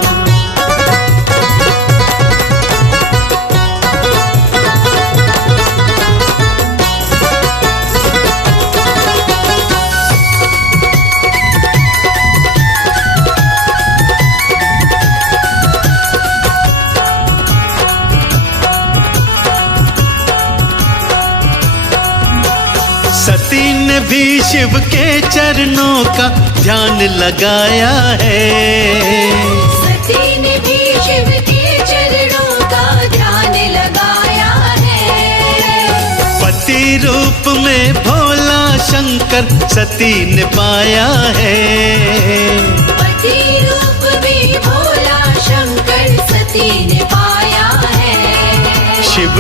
सती ने भी शिव के चरणों का ध्यान लगाया है। सती ने भी शिव के चरणों का ध्यान लगाया है। पति रूप में भोला शंकर सती ने पाया है। पति रूप में भोला शंकर सती ने पाया है। शिव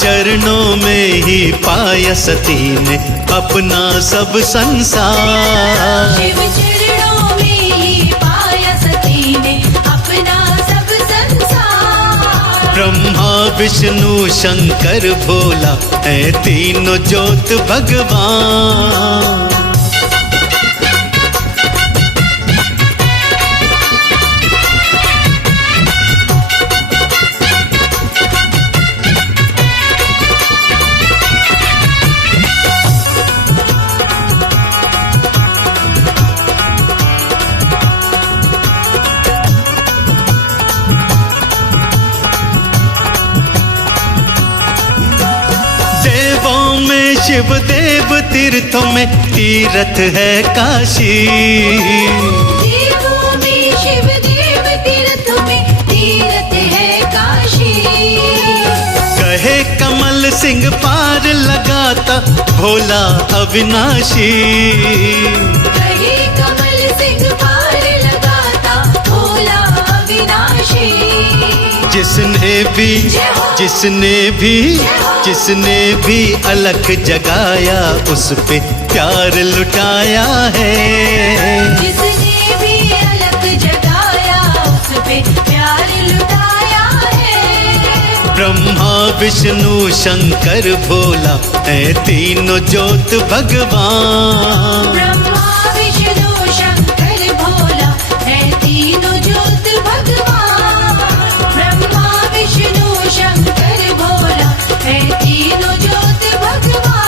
चरणों में ही पाया सती ने अपना सब संसार। शिव चरणों में ही पाया सती ने अपना सब संसार। ब्रह्मा विष्णु शंकर भोला है तीनों ज्योत भगवान। शिव देव तीर्थों में तीर्थ है काशी। देवों में शिव देव तीर्थों में तीर्थ है काशी। कहे कमल सिंह पार लगाता भोला अविनाशी। कहे कमल सिंह पार लगाता भोला अविनाशी। जिसने भी अलख जगाया उस पे प्यार लुटाया है। जिसने भी अलख जगाया उस पे प्यार लुटाया है। ब्रह्मा विष्णु शंकर भोला है तीनों ज्योत भगवान। ब्रह्मा विष्णु शंकर भोला है तीनों ज्योत भगवान। ब्रह्मा विष्णु शंकर भोला है तीनों ज्योत भगवान।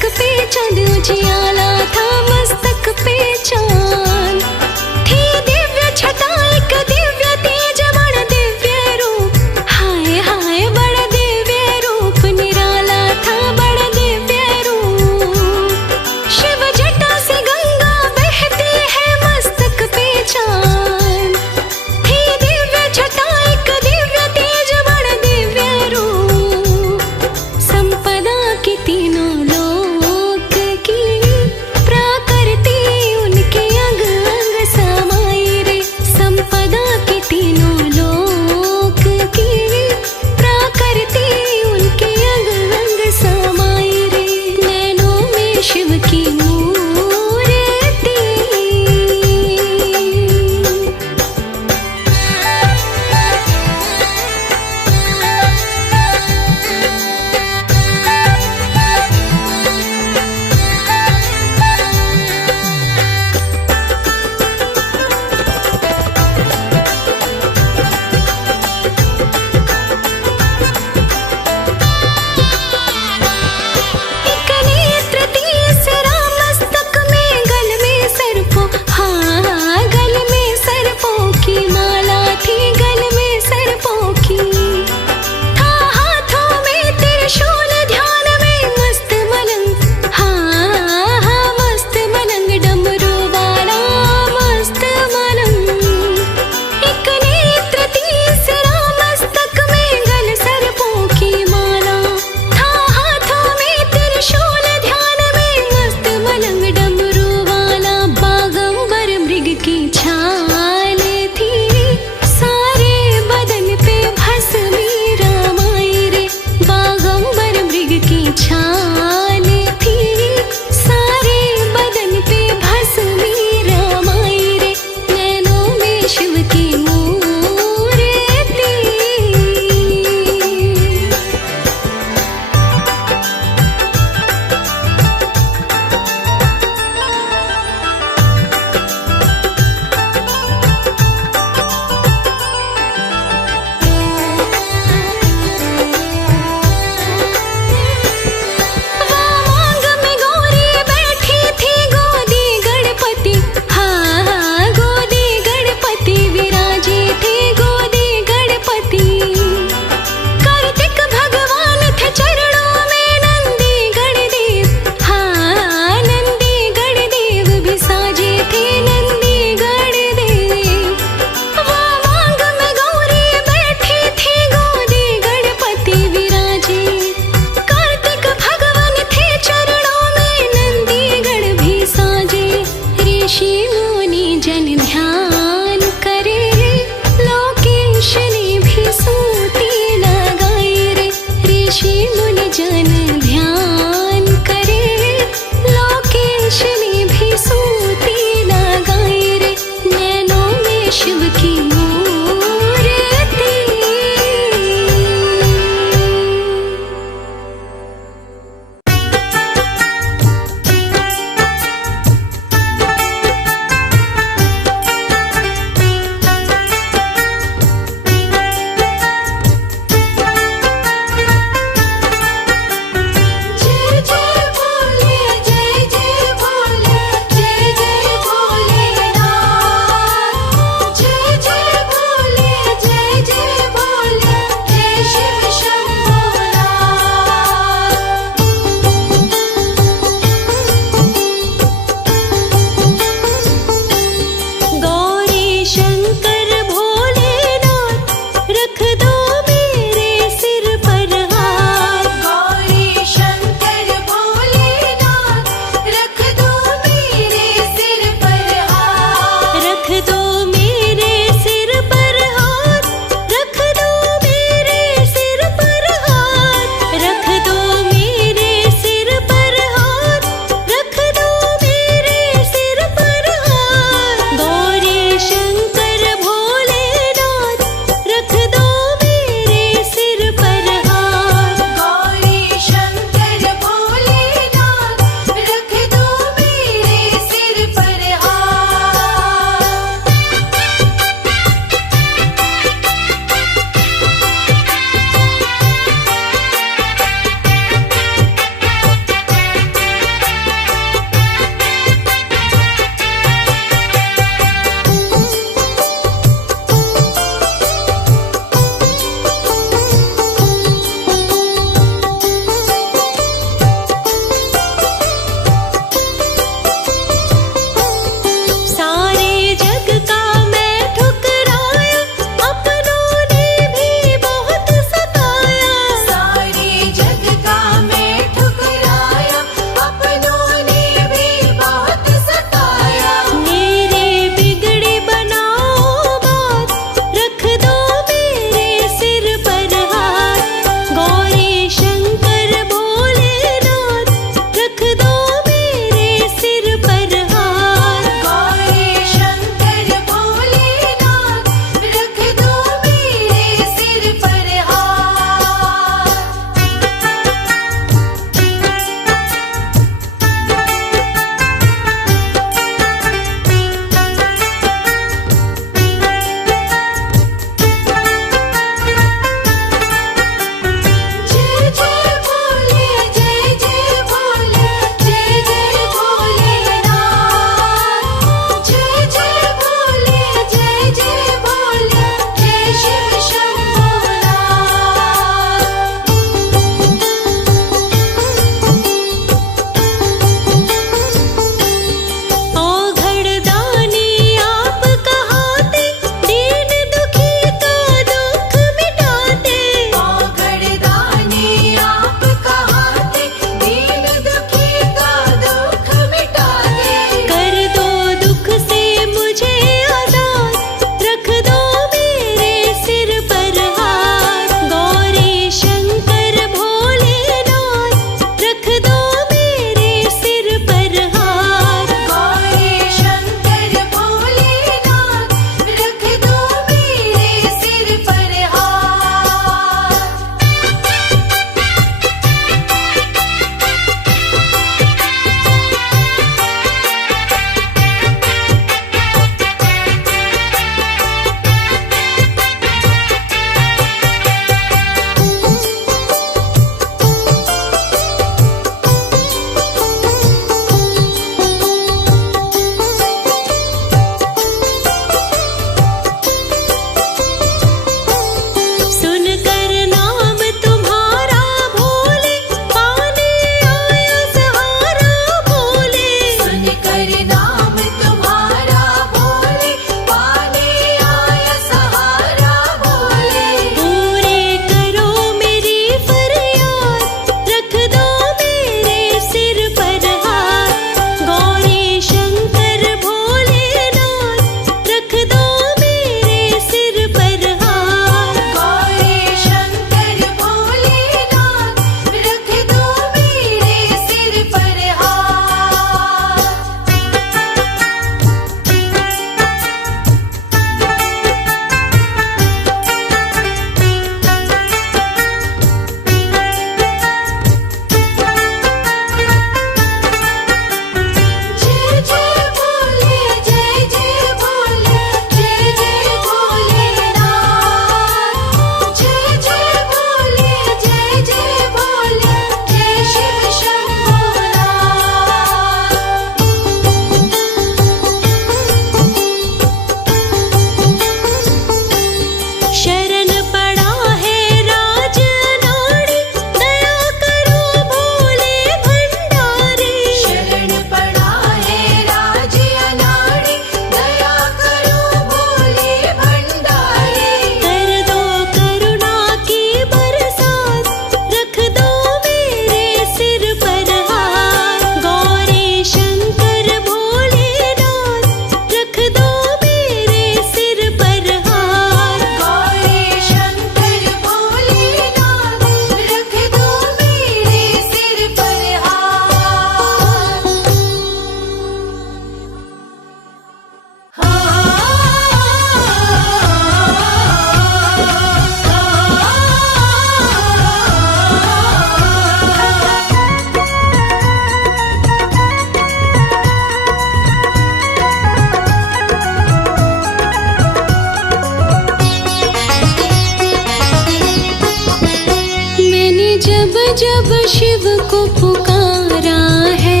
जब शिव को पुकारा है,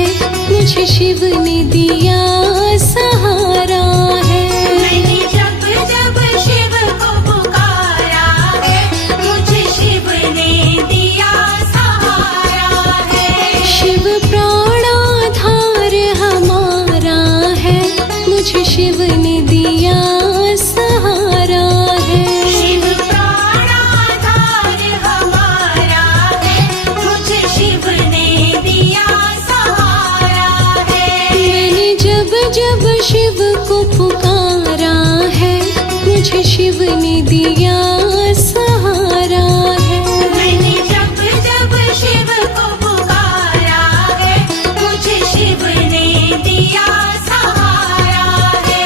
मुझे शिव ने दिया सहारा है। मैंने जब जब शिव को पुकारा है, मुझे शिव ने दिया सहारा है। शिव प्राणाधार हमारा है, मुझे शिव ने दिया सहारा है। शिव प्राणाधार हमारा है, मुझे शिव ने दिया सहारा है। मैंने जब जब शिव को पुकारा है, मुझे शिव ने दिया सहारा है। मैंने जब जब शिव को पुकारा है, मुझे शिव ने दिया सहारा है।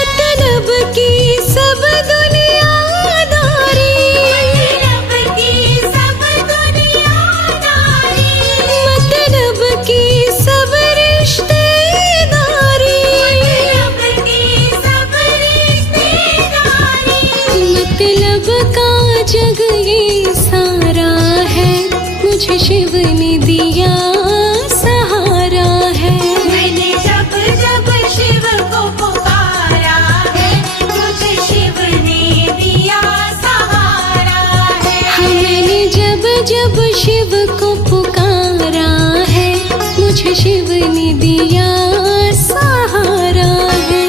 मतलब की सब दुनियादारी, मतलब की सब दुनियादारी, मतलब की सब रिश्तेदारी, मतलब की सब रिश्तेदारी, मतलब का जग ये सारा है, मुझे शिव ने दिया सहारा है। मैंने जब जब शिव को पुकारा है, मुझे शिव ने दिया सहारा है। मैंने जब जब शिव को पुकारा है, मुझे शिव ने दिया सहारा है।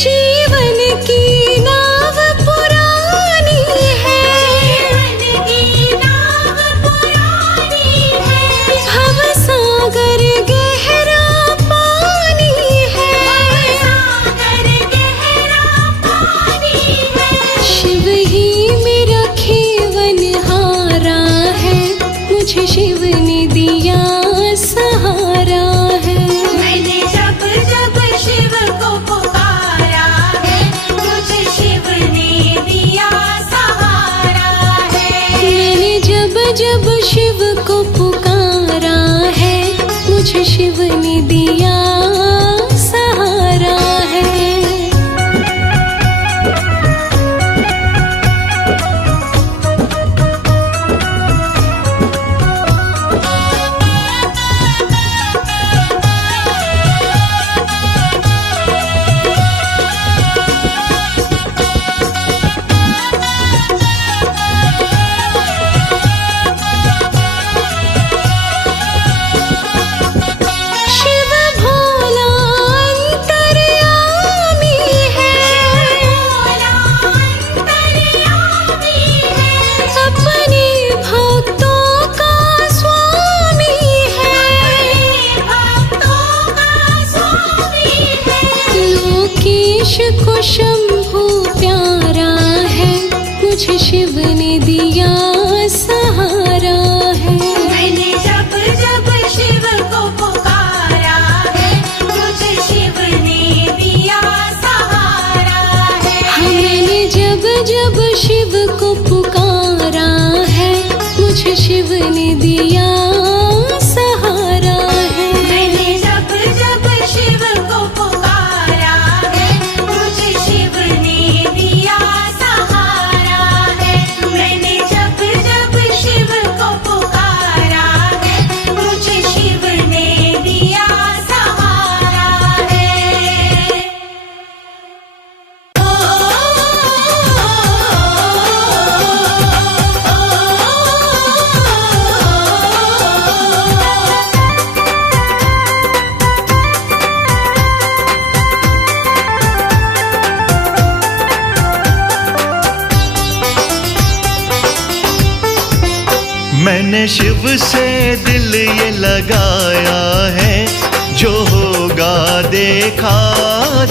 जीवन की नाव पुरानी है, जीवन की नाव पुरानी है, भव सागर गहरा पानी है। सागर गहरा पानी है। शिव ही मेरा खेवनहारा है, मुझे शिव ने दिया सहारा है। मैंने जब जब शिव को पुकारा है, मुझे शिव ने दिया सहारा है। मैंने जब जब शिव को पुकारा है, मुझे शिव ने दिया सहारा है। शिव भोला अंतर्यामी है, भोला अंतर्यामी है, अपने भक्तों का स्वामी है। भक्तों का स्वामी है। लोकेश को शंभु प्यारा है, मुझे शिव ने दिया सहारा है। मैंने जब जब शिव को पुकारा है, मुझे शिव ने दिया सहारा है। मैंने जब जब शिव को पुकारा है, मुझे शिव ने दिया सहारा है। मैंने जब जब शिव को पुकारा है, मुझे शिव ने दिया सहारा है। मैंने जब जब शिव को पुकारा है, मुझे शिव ने दिया सहारा है। ओ शिव से दिल ये लगाया है, जो होगा देखा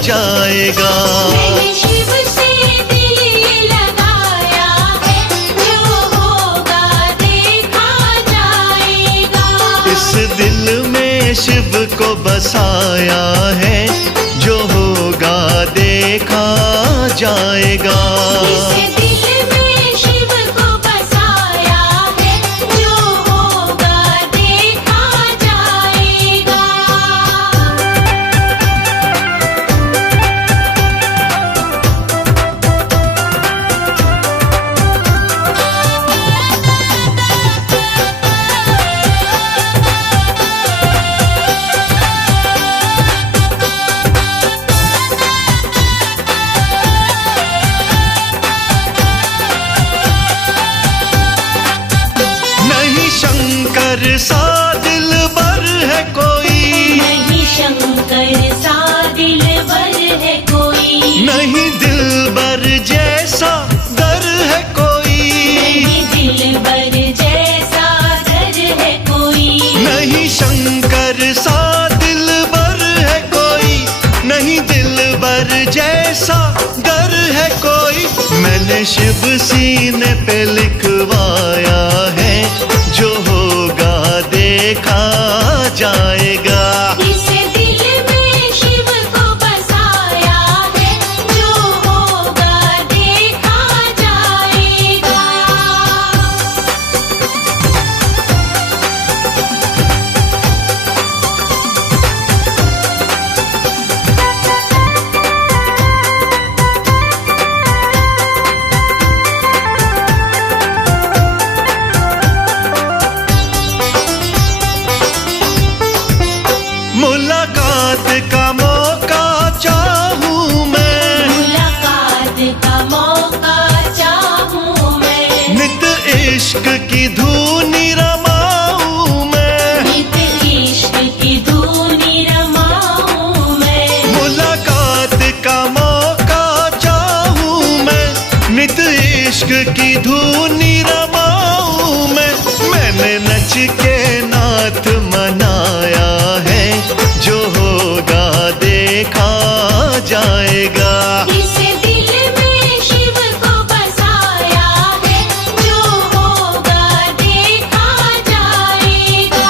जाएगा। मैंने शिव से दिल ये लगाया है, जो होगा देखा जाएगा। इस दिल में शिव को बसाया है, जो होगा देखा जाएगा। इस दिल में शिव को बसाया है, जो होगा देखा जाएगा। नहीं शंकर सा दिलबर है कोई, नहीं शंकर सा दिलबर है कोई, नहीं दिलबर जैसा दर है कोई, नहीं दिलबर जैसा दर है कोई। नहीं शंकर सा दिलबर है कोई, नहीं दिलबर जैसा दर है कोई। मैंने शिव सीने पे लिखवाया है, जो होगा देखा जाएगा। इस दिल में शिव को बसाया है, जो होगा देखा जाएगा। मुलाकात का मौका चाहूं मैं, मुलाकात का मौका चाहूं मैं, नित इश्क की धूनी रमाऊं मैं, नित इश्क की धूनी रमाऊं मैं। मुलाकात का मौका चाहूं मैं, नित इश्क की धूनी रमाऊं मैं। मैंने नच के नाथ मनाया है, जो होगा देखा जाएगा। इस दिल में शिव को बसाया है, जो होगा देखा जाएगा।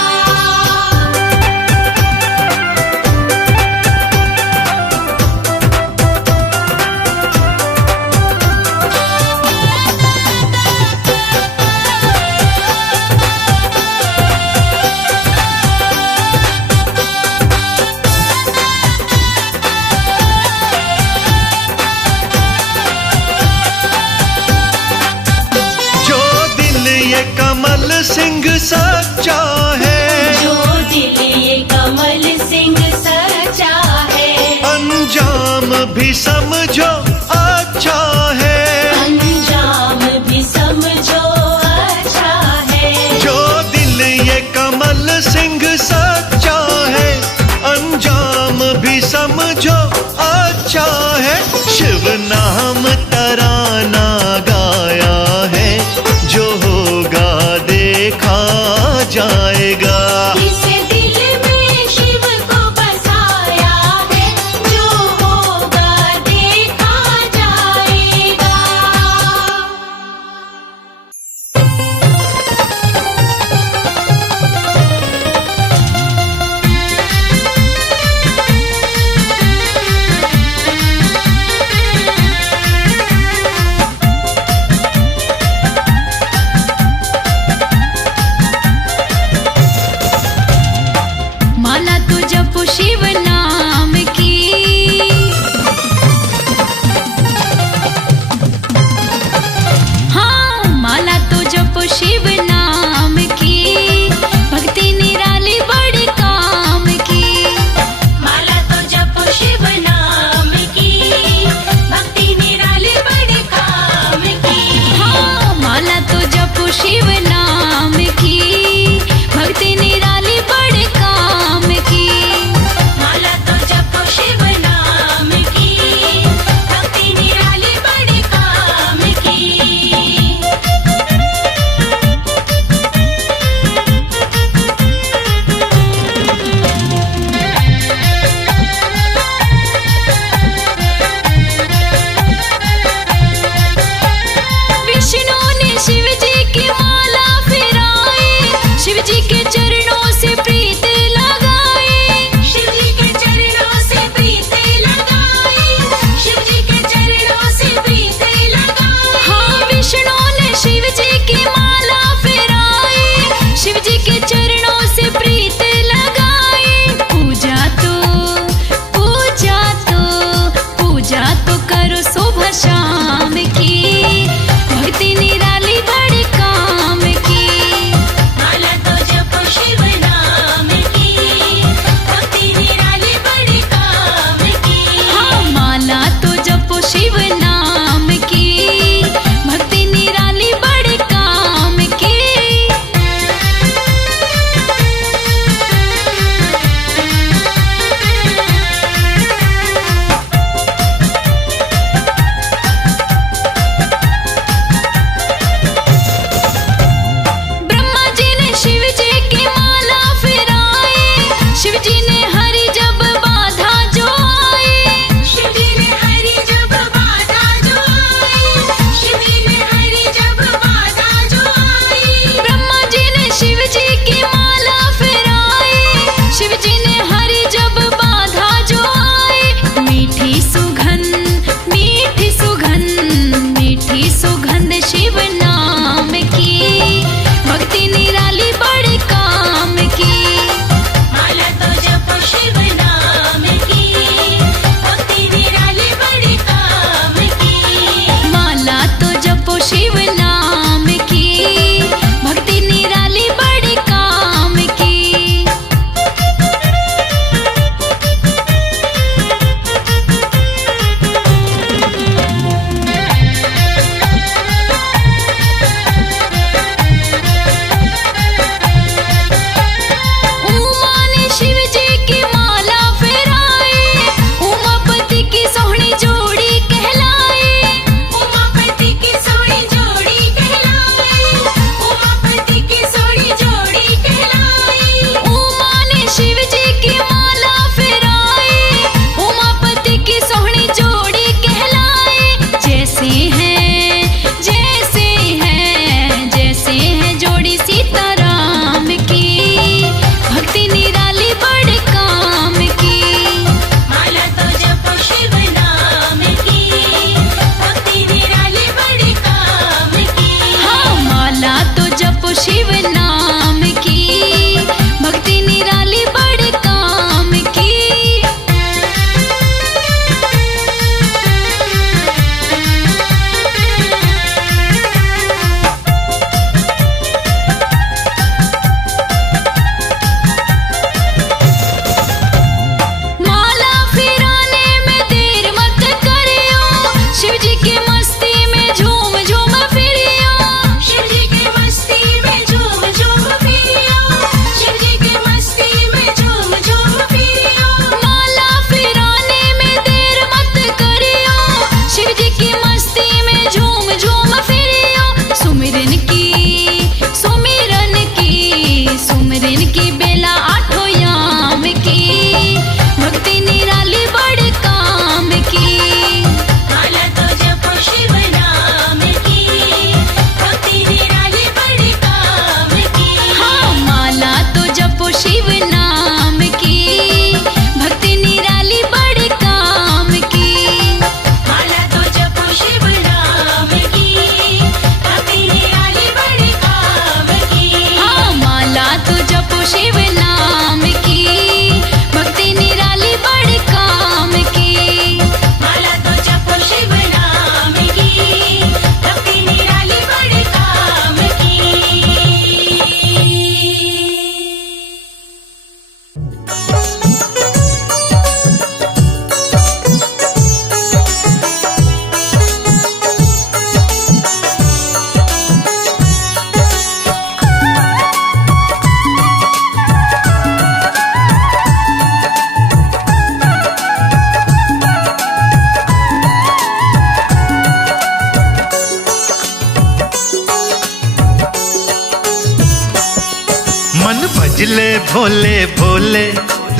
मन भजले भोले भोले,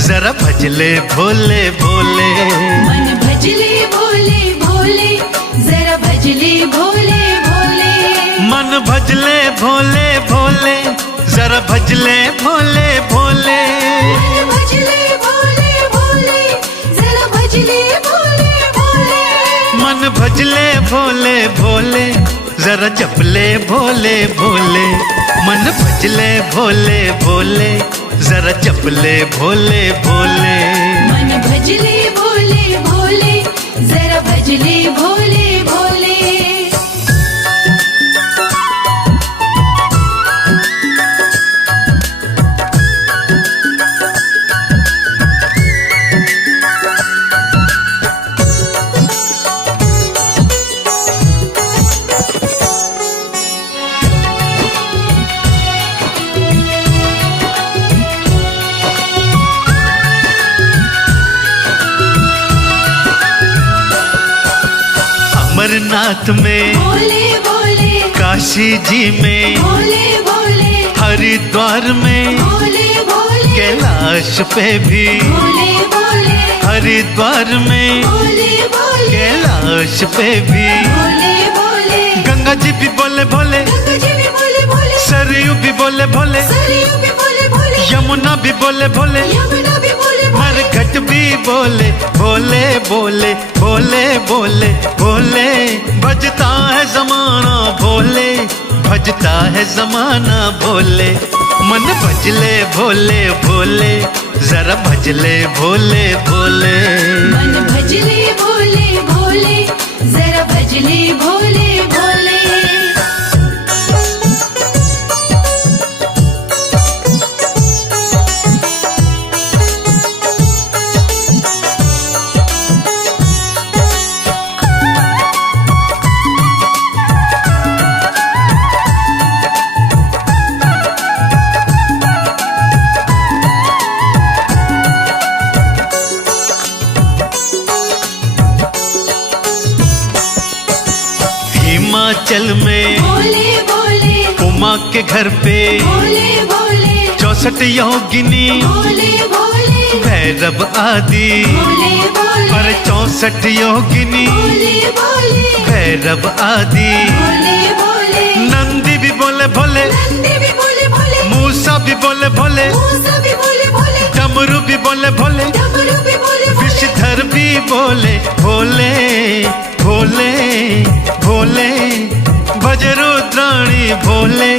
जरा भजले भोले भोले। मन भजले भोले भोले, जरा भजले भोले भोले। मन भजले भोले भोले, जरा भजले भोले भोले। मन भजले भोले भोले, जरा भजले भोले भोले। मन भजले भोले भोले, जरा जपले भोले भोले। मन भजले भोले भोले, जरा जपले भोले भोले। मन भजले भोले भोले, जरा भजले भोले भोले। अमरनाथ में, भोले भोले, काशी जी में, भोले भोले, हरिद्वार में, भोले भोले, कैलाश पे भी, भोले भोले, हरिद्वार में, भोले भोले, कैलाश पे भी। भोले भोले, गंगा जी भी बोले भोले, गंगा जी भी बोले भोले, सरयू भी बोले भोले, सरयू भी बोले भोले, यमुना भी बोले भोले, यमुना भी बोले भोले। मरघट भी बोले भोले भोले भोले भोले भोले। भजता है जमाना भोले, भजता है जमाना भोले। मन भजले भोले भोले, जरा भजले भोले भोले। मन भजले भोले भोले, जरा भजले भोले भोले। हिमाचल में, भोले भोले, उमा के घर पे, भोले भोले, 64 योगिनी, भोले भोले, भैरव आदि। भोले भोले, अरे 64 योगिनी, भोले भोले, भैरव आदि। भोले भोले, नंदी भी बोले भोले, नंदी भी बोले भोले, मूसा भी बोले भोले, मूसा भी बोले भोले, डमरू भी बोले भोले, डमरू भी बोले भोले। विषधर भी बोले भोले भोले भोले। भज रुद्राणी भोले,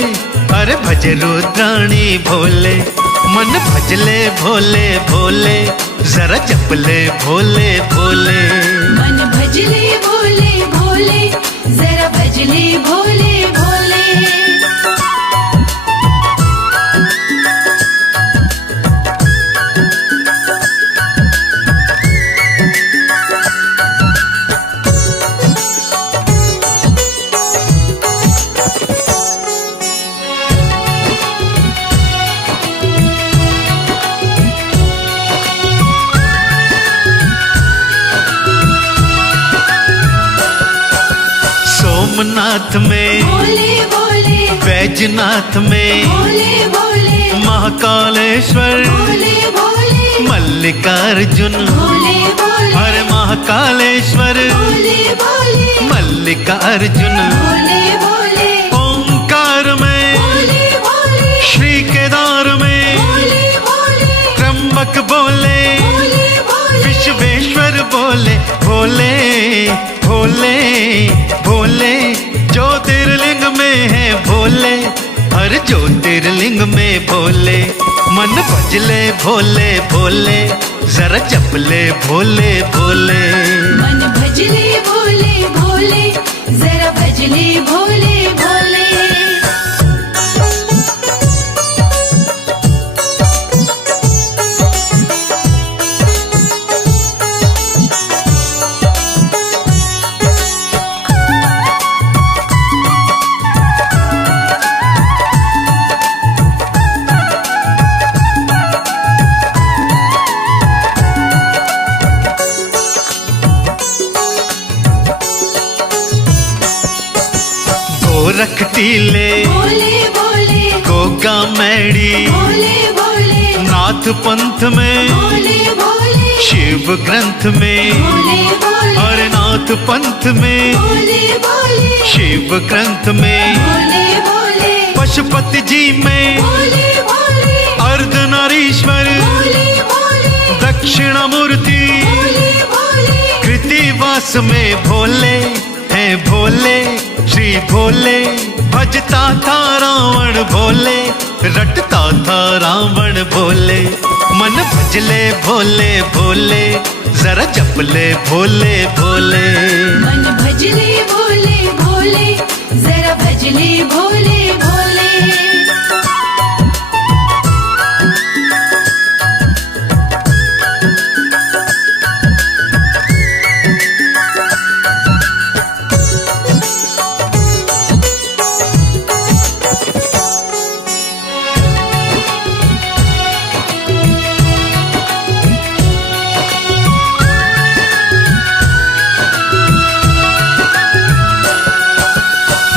अरे भज रुद्राणी भोले। मन भजले भोले भोले, जरा जपले भोले भोले। मन भजले भोले भोले, जरा भजले भोले भोले। सोमनाथ में, भोले भोले, बैजनाथ में, भोले भोले, महाकालेश्वर, भोले भोले, मल्लिकार्जुन। भोले भोले, हरे महाकालेश्वर, भोले भोले, मल्लिकार्जुन। भोले भोले, ओंकार में, भोले भोले, श्री केदार में, भोले भोले, त्र्यंबक बोले, भोले भोले, विश्वेश्वर बोले भोले भोले भोले। ज्योतिर्लिंग में है भोले, हर ज्योतिर्लिंग में भोले। मन भजले भोले भोले, जरा जपले भोले भोले। मन भजले भोले भोले, जरा भजले भोले भोले। सख टीले भोले भोले गोगा मैड़ी भोले भोले नाथ पंथ में भोले भोले शिव ग्रंथ में भोले भोले और नाथ पंथ में भोले भोले शिव ग्रंथ में भोले भोले पशुपति जी में भोले भोले अर्धनारीश्वर भोले भोले दक्षिणामूर्ति भोले भोले कृतिवास में भोले हैं भोले श्री भोले भजता था रावण भोले रटता था रावण भोले मन भजले भोले भोले जरा जपले भोले भोले मन भजले भोले भोले जरा भजले भोले भोले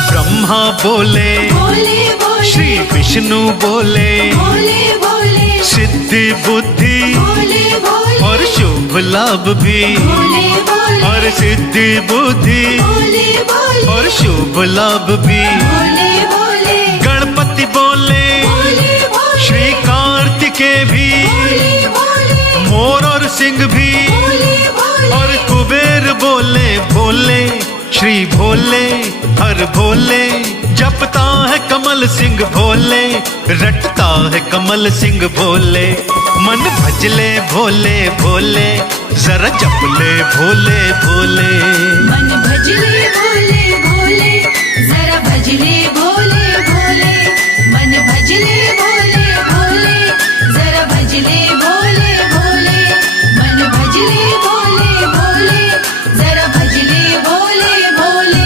ब्रह्मा बोले भोले भोले श्री विष्णु बोले भोले भोले सिद्धि बुद्धि भोले भोले और शुभ लाभ भी भोले भोले और सिद्धि बुद्धि भोले भोले और शुभ लाभ भी भोले भोले गणपति बोले भोले भोले श्री कार्तिकेय भी भोले भोले मोर और सिंह भी भोले भोले और कुबेर बोले भोले श्री भोले हर भोले जपता है कमल सिंह भोले रटता है कमल सिंह भोले मन भजले भोले भोले जरा जपले भोले भोले मन भजले भोले भोले जरा भजले भोले भोले मन भजले भोले भोले जरा भजले भोले भोले मन भजले भोले भोले जरा भजले भोले भोले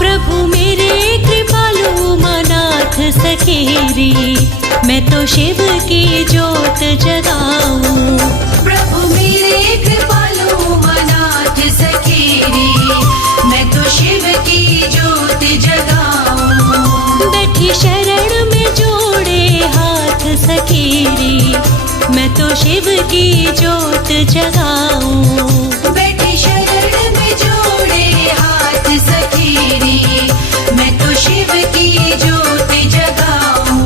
प्रभु मेरे कृपालु मनाथ सखेरी मैं तो शिव की जोत जगाऊं प्रभु मेरे कृपालु मनाथ सखेरी मैं तो शिव की ज्योत जगाऊं बैठी शरण में जोड़े हाथ सखेरी मैं तो शिव की जोत जगाऊं बैठी शरण में जोड़े हाथ सखेरी मैं तो शिव की ज्योत जगाऊं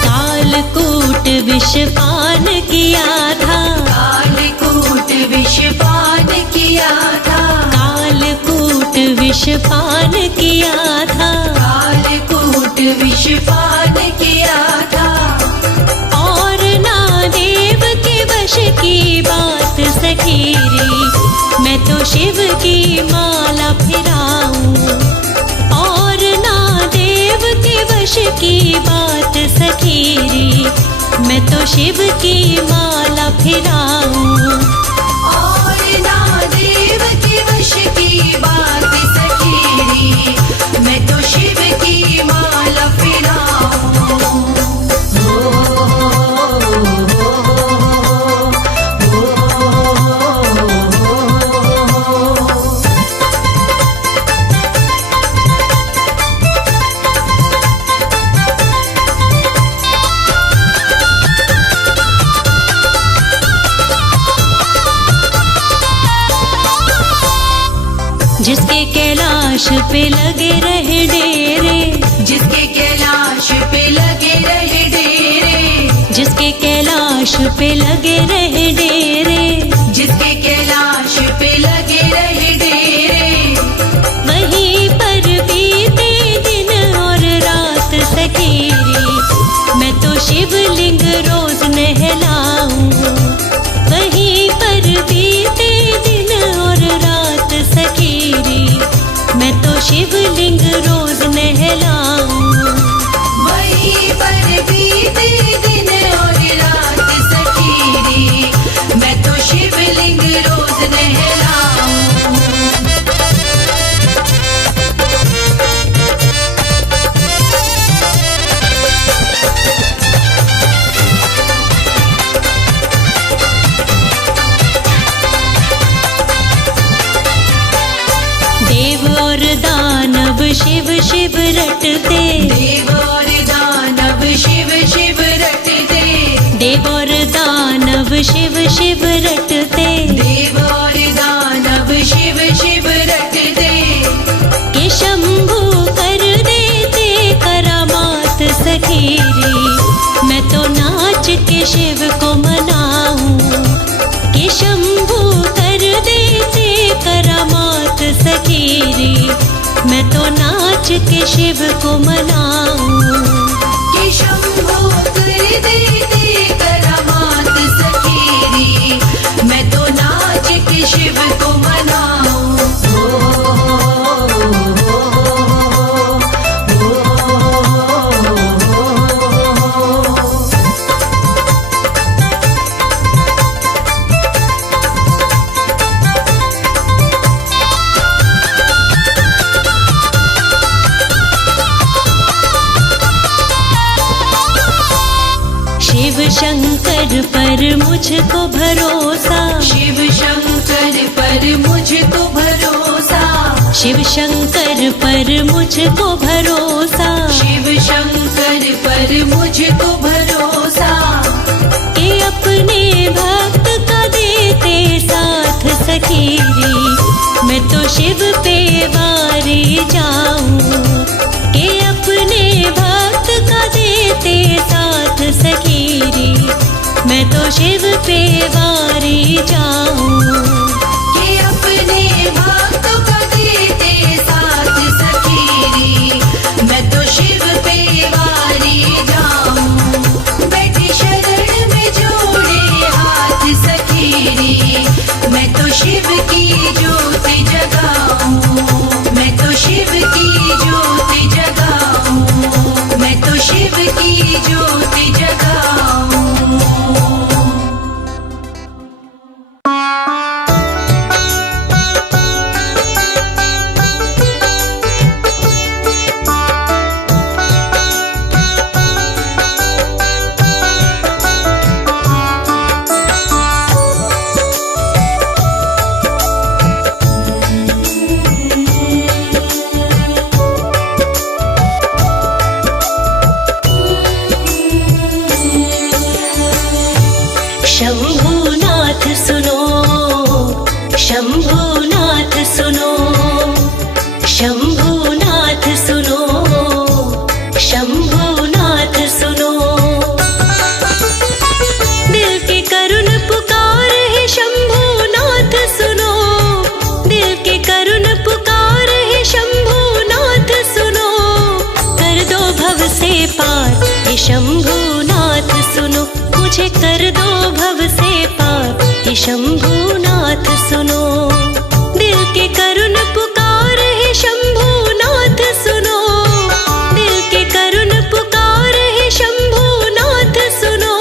कालकूट विष पान किया था कालकूट विष पान किया था कालकूट विष पान किया था कालकूट विष पान किया था और ना देव के वश की बात सखेरी मैं तो शिव की माला फिराऊं और ना देव के वश की बात सखेरी मैं तो शिव की माला फिराऊं और ना देव के वश की बात सखेरी मैं तो शिव की माला फिराऊं जिसके कैलाश पे लगे रहे डेरे जिसके कैलाश पे लगे रहे डेरे जिसके कैलाश पे लगे रहे डेरे जिसके कैलाश पे लगे रहे डेरे वहीं पर बीते दिन और शिव रटते, देव और दानव शिव शिव रटते, देव और दानव शिव शिव रटते, देव और दानव शिव शिव रटते, के शंभू कर देते करामात सखीरी। मैं तो नाच के शिव को मनाऊं, के शंभू कर देते करामात सखीरी। मैं तो नाच के शिव को मनाऊं, कि शंभो कर देते करामात सखीरी। मैं तो नाच के शिव को मनाऊं। शिव शंकर पर मुझको भरोसा, शिव शंकर पर मुझको भरोसा, शिव शंकर पर मुझको भरोसा, शिव शंकर पर मुझको भरोसा, के अपने भक्त का देते साथ सखीरी। मैं तो शिव पे वारी जाऊं, के अपने भक्त का देते साथ सखीरी। मैं तो शिव पे वारी जाऊं, कि अपने भक्तों का देते साथ सखीरी। मैं तो शिव पे वारी जाऊं, बैठी शरण में जोड़े हाथ सखीरी। मैं तो शिव की ज्योति जगाऊं, मैं तो शिव की ज्योति जगाऊं, मैं तो शिव की ज्योति जगाऊं। शंभूनाथ सुनो, शंभूनाथ सुनो, शंभूनाथ सुनो, शंभूनाथ सुनो। दिल की करुण पुकार है शंभूनाथ सुनो, दिल की करुण पुकार है शंभूनाथ सुनो। कर दो भव से पार हे शंभूनाथ सुनो, मुझे कर दो भव से पार हे शंभूनाथ सुनो। दिल के करुण पुकार है शंभूनाथ सुनो, दिल के करुण पुकार है शंभूनाथ सुनो।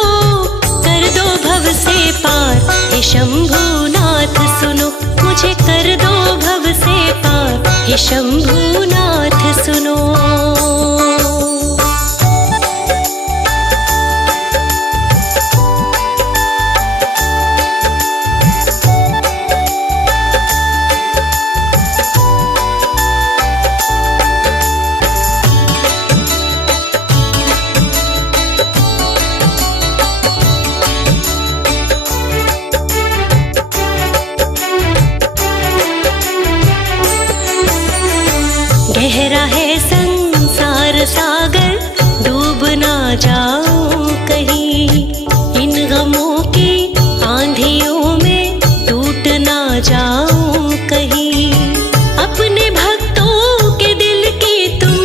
कर दो भव से पार हे शंभूनाथ सुनो, मुझे कर दो भव से पार हे शंभूनाथ सुनो। गहरा है संसार सागर, डूब ना जाऊं कहीं। इन गमों की आंधियों में टूट ना जाऊं कहीं। अपने भक्तों के दिल की तुम,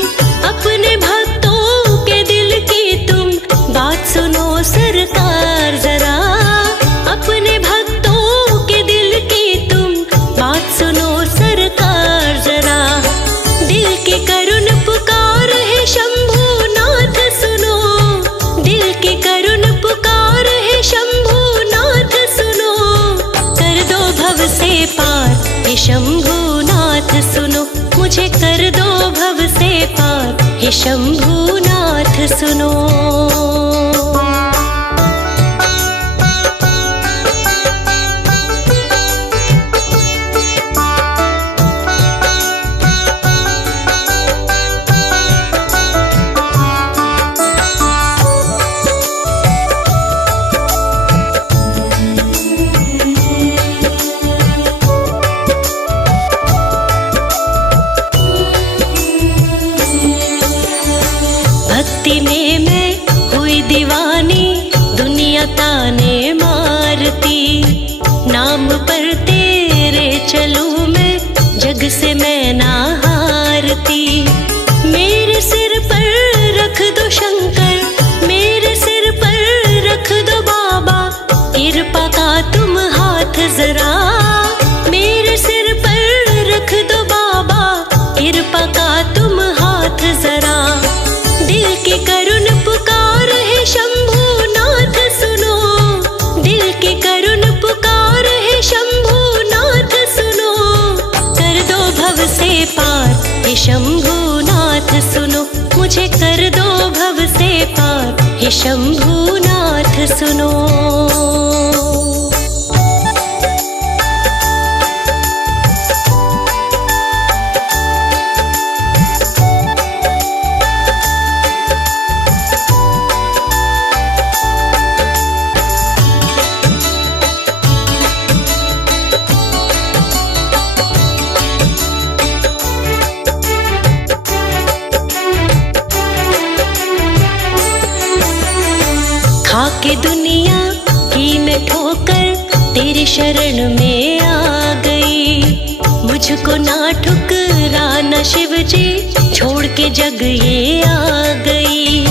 अपने भक्तों के दिल की तुम बात सुनो सरकार जरा। अपने भक्तों के दिल की तुम बात सुनो सरकार जरा। दिल की करुण पुकार है शंभूनाथ सुनो, दिल की करुण पुकार है शंभूनाथ सुनो। कर दो भव से पार हे शंभूनाथ सुनो, मुझे कर दो भव से पार हे शंभूनाथ सुनो। तुम हाथ जरा मेरे सिर पर रख दो बाबा, कृपा का तुम हाथ जरा। दिल की करुण पुकार है शंभुनाथ सुनो, दिल की करुण पुकार है शंभुनाथ सुनो। कर दो भव से पार हे शंभुनाथ सुनो, मुझे कर दो भव से पार हे शंभुनाथ सुनो। खाके दुनिया की मैं ठोकर तेरी शरण में आ गई। मुझको ना ठुकराना शिव जी, छोड़ के जग ये आ गई।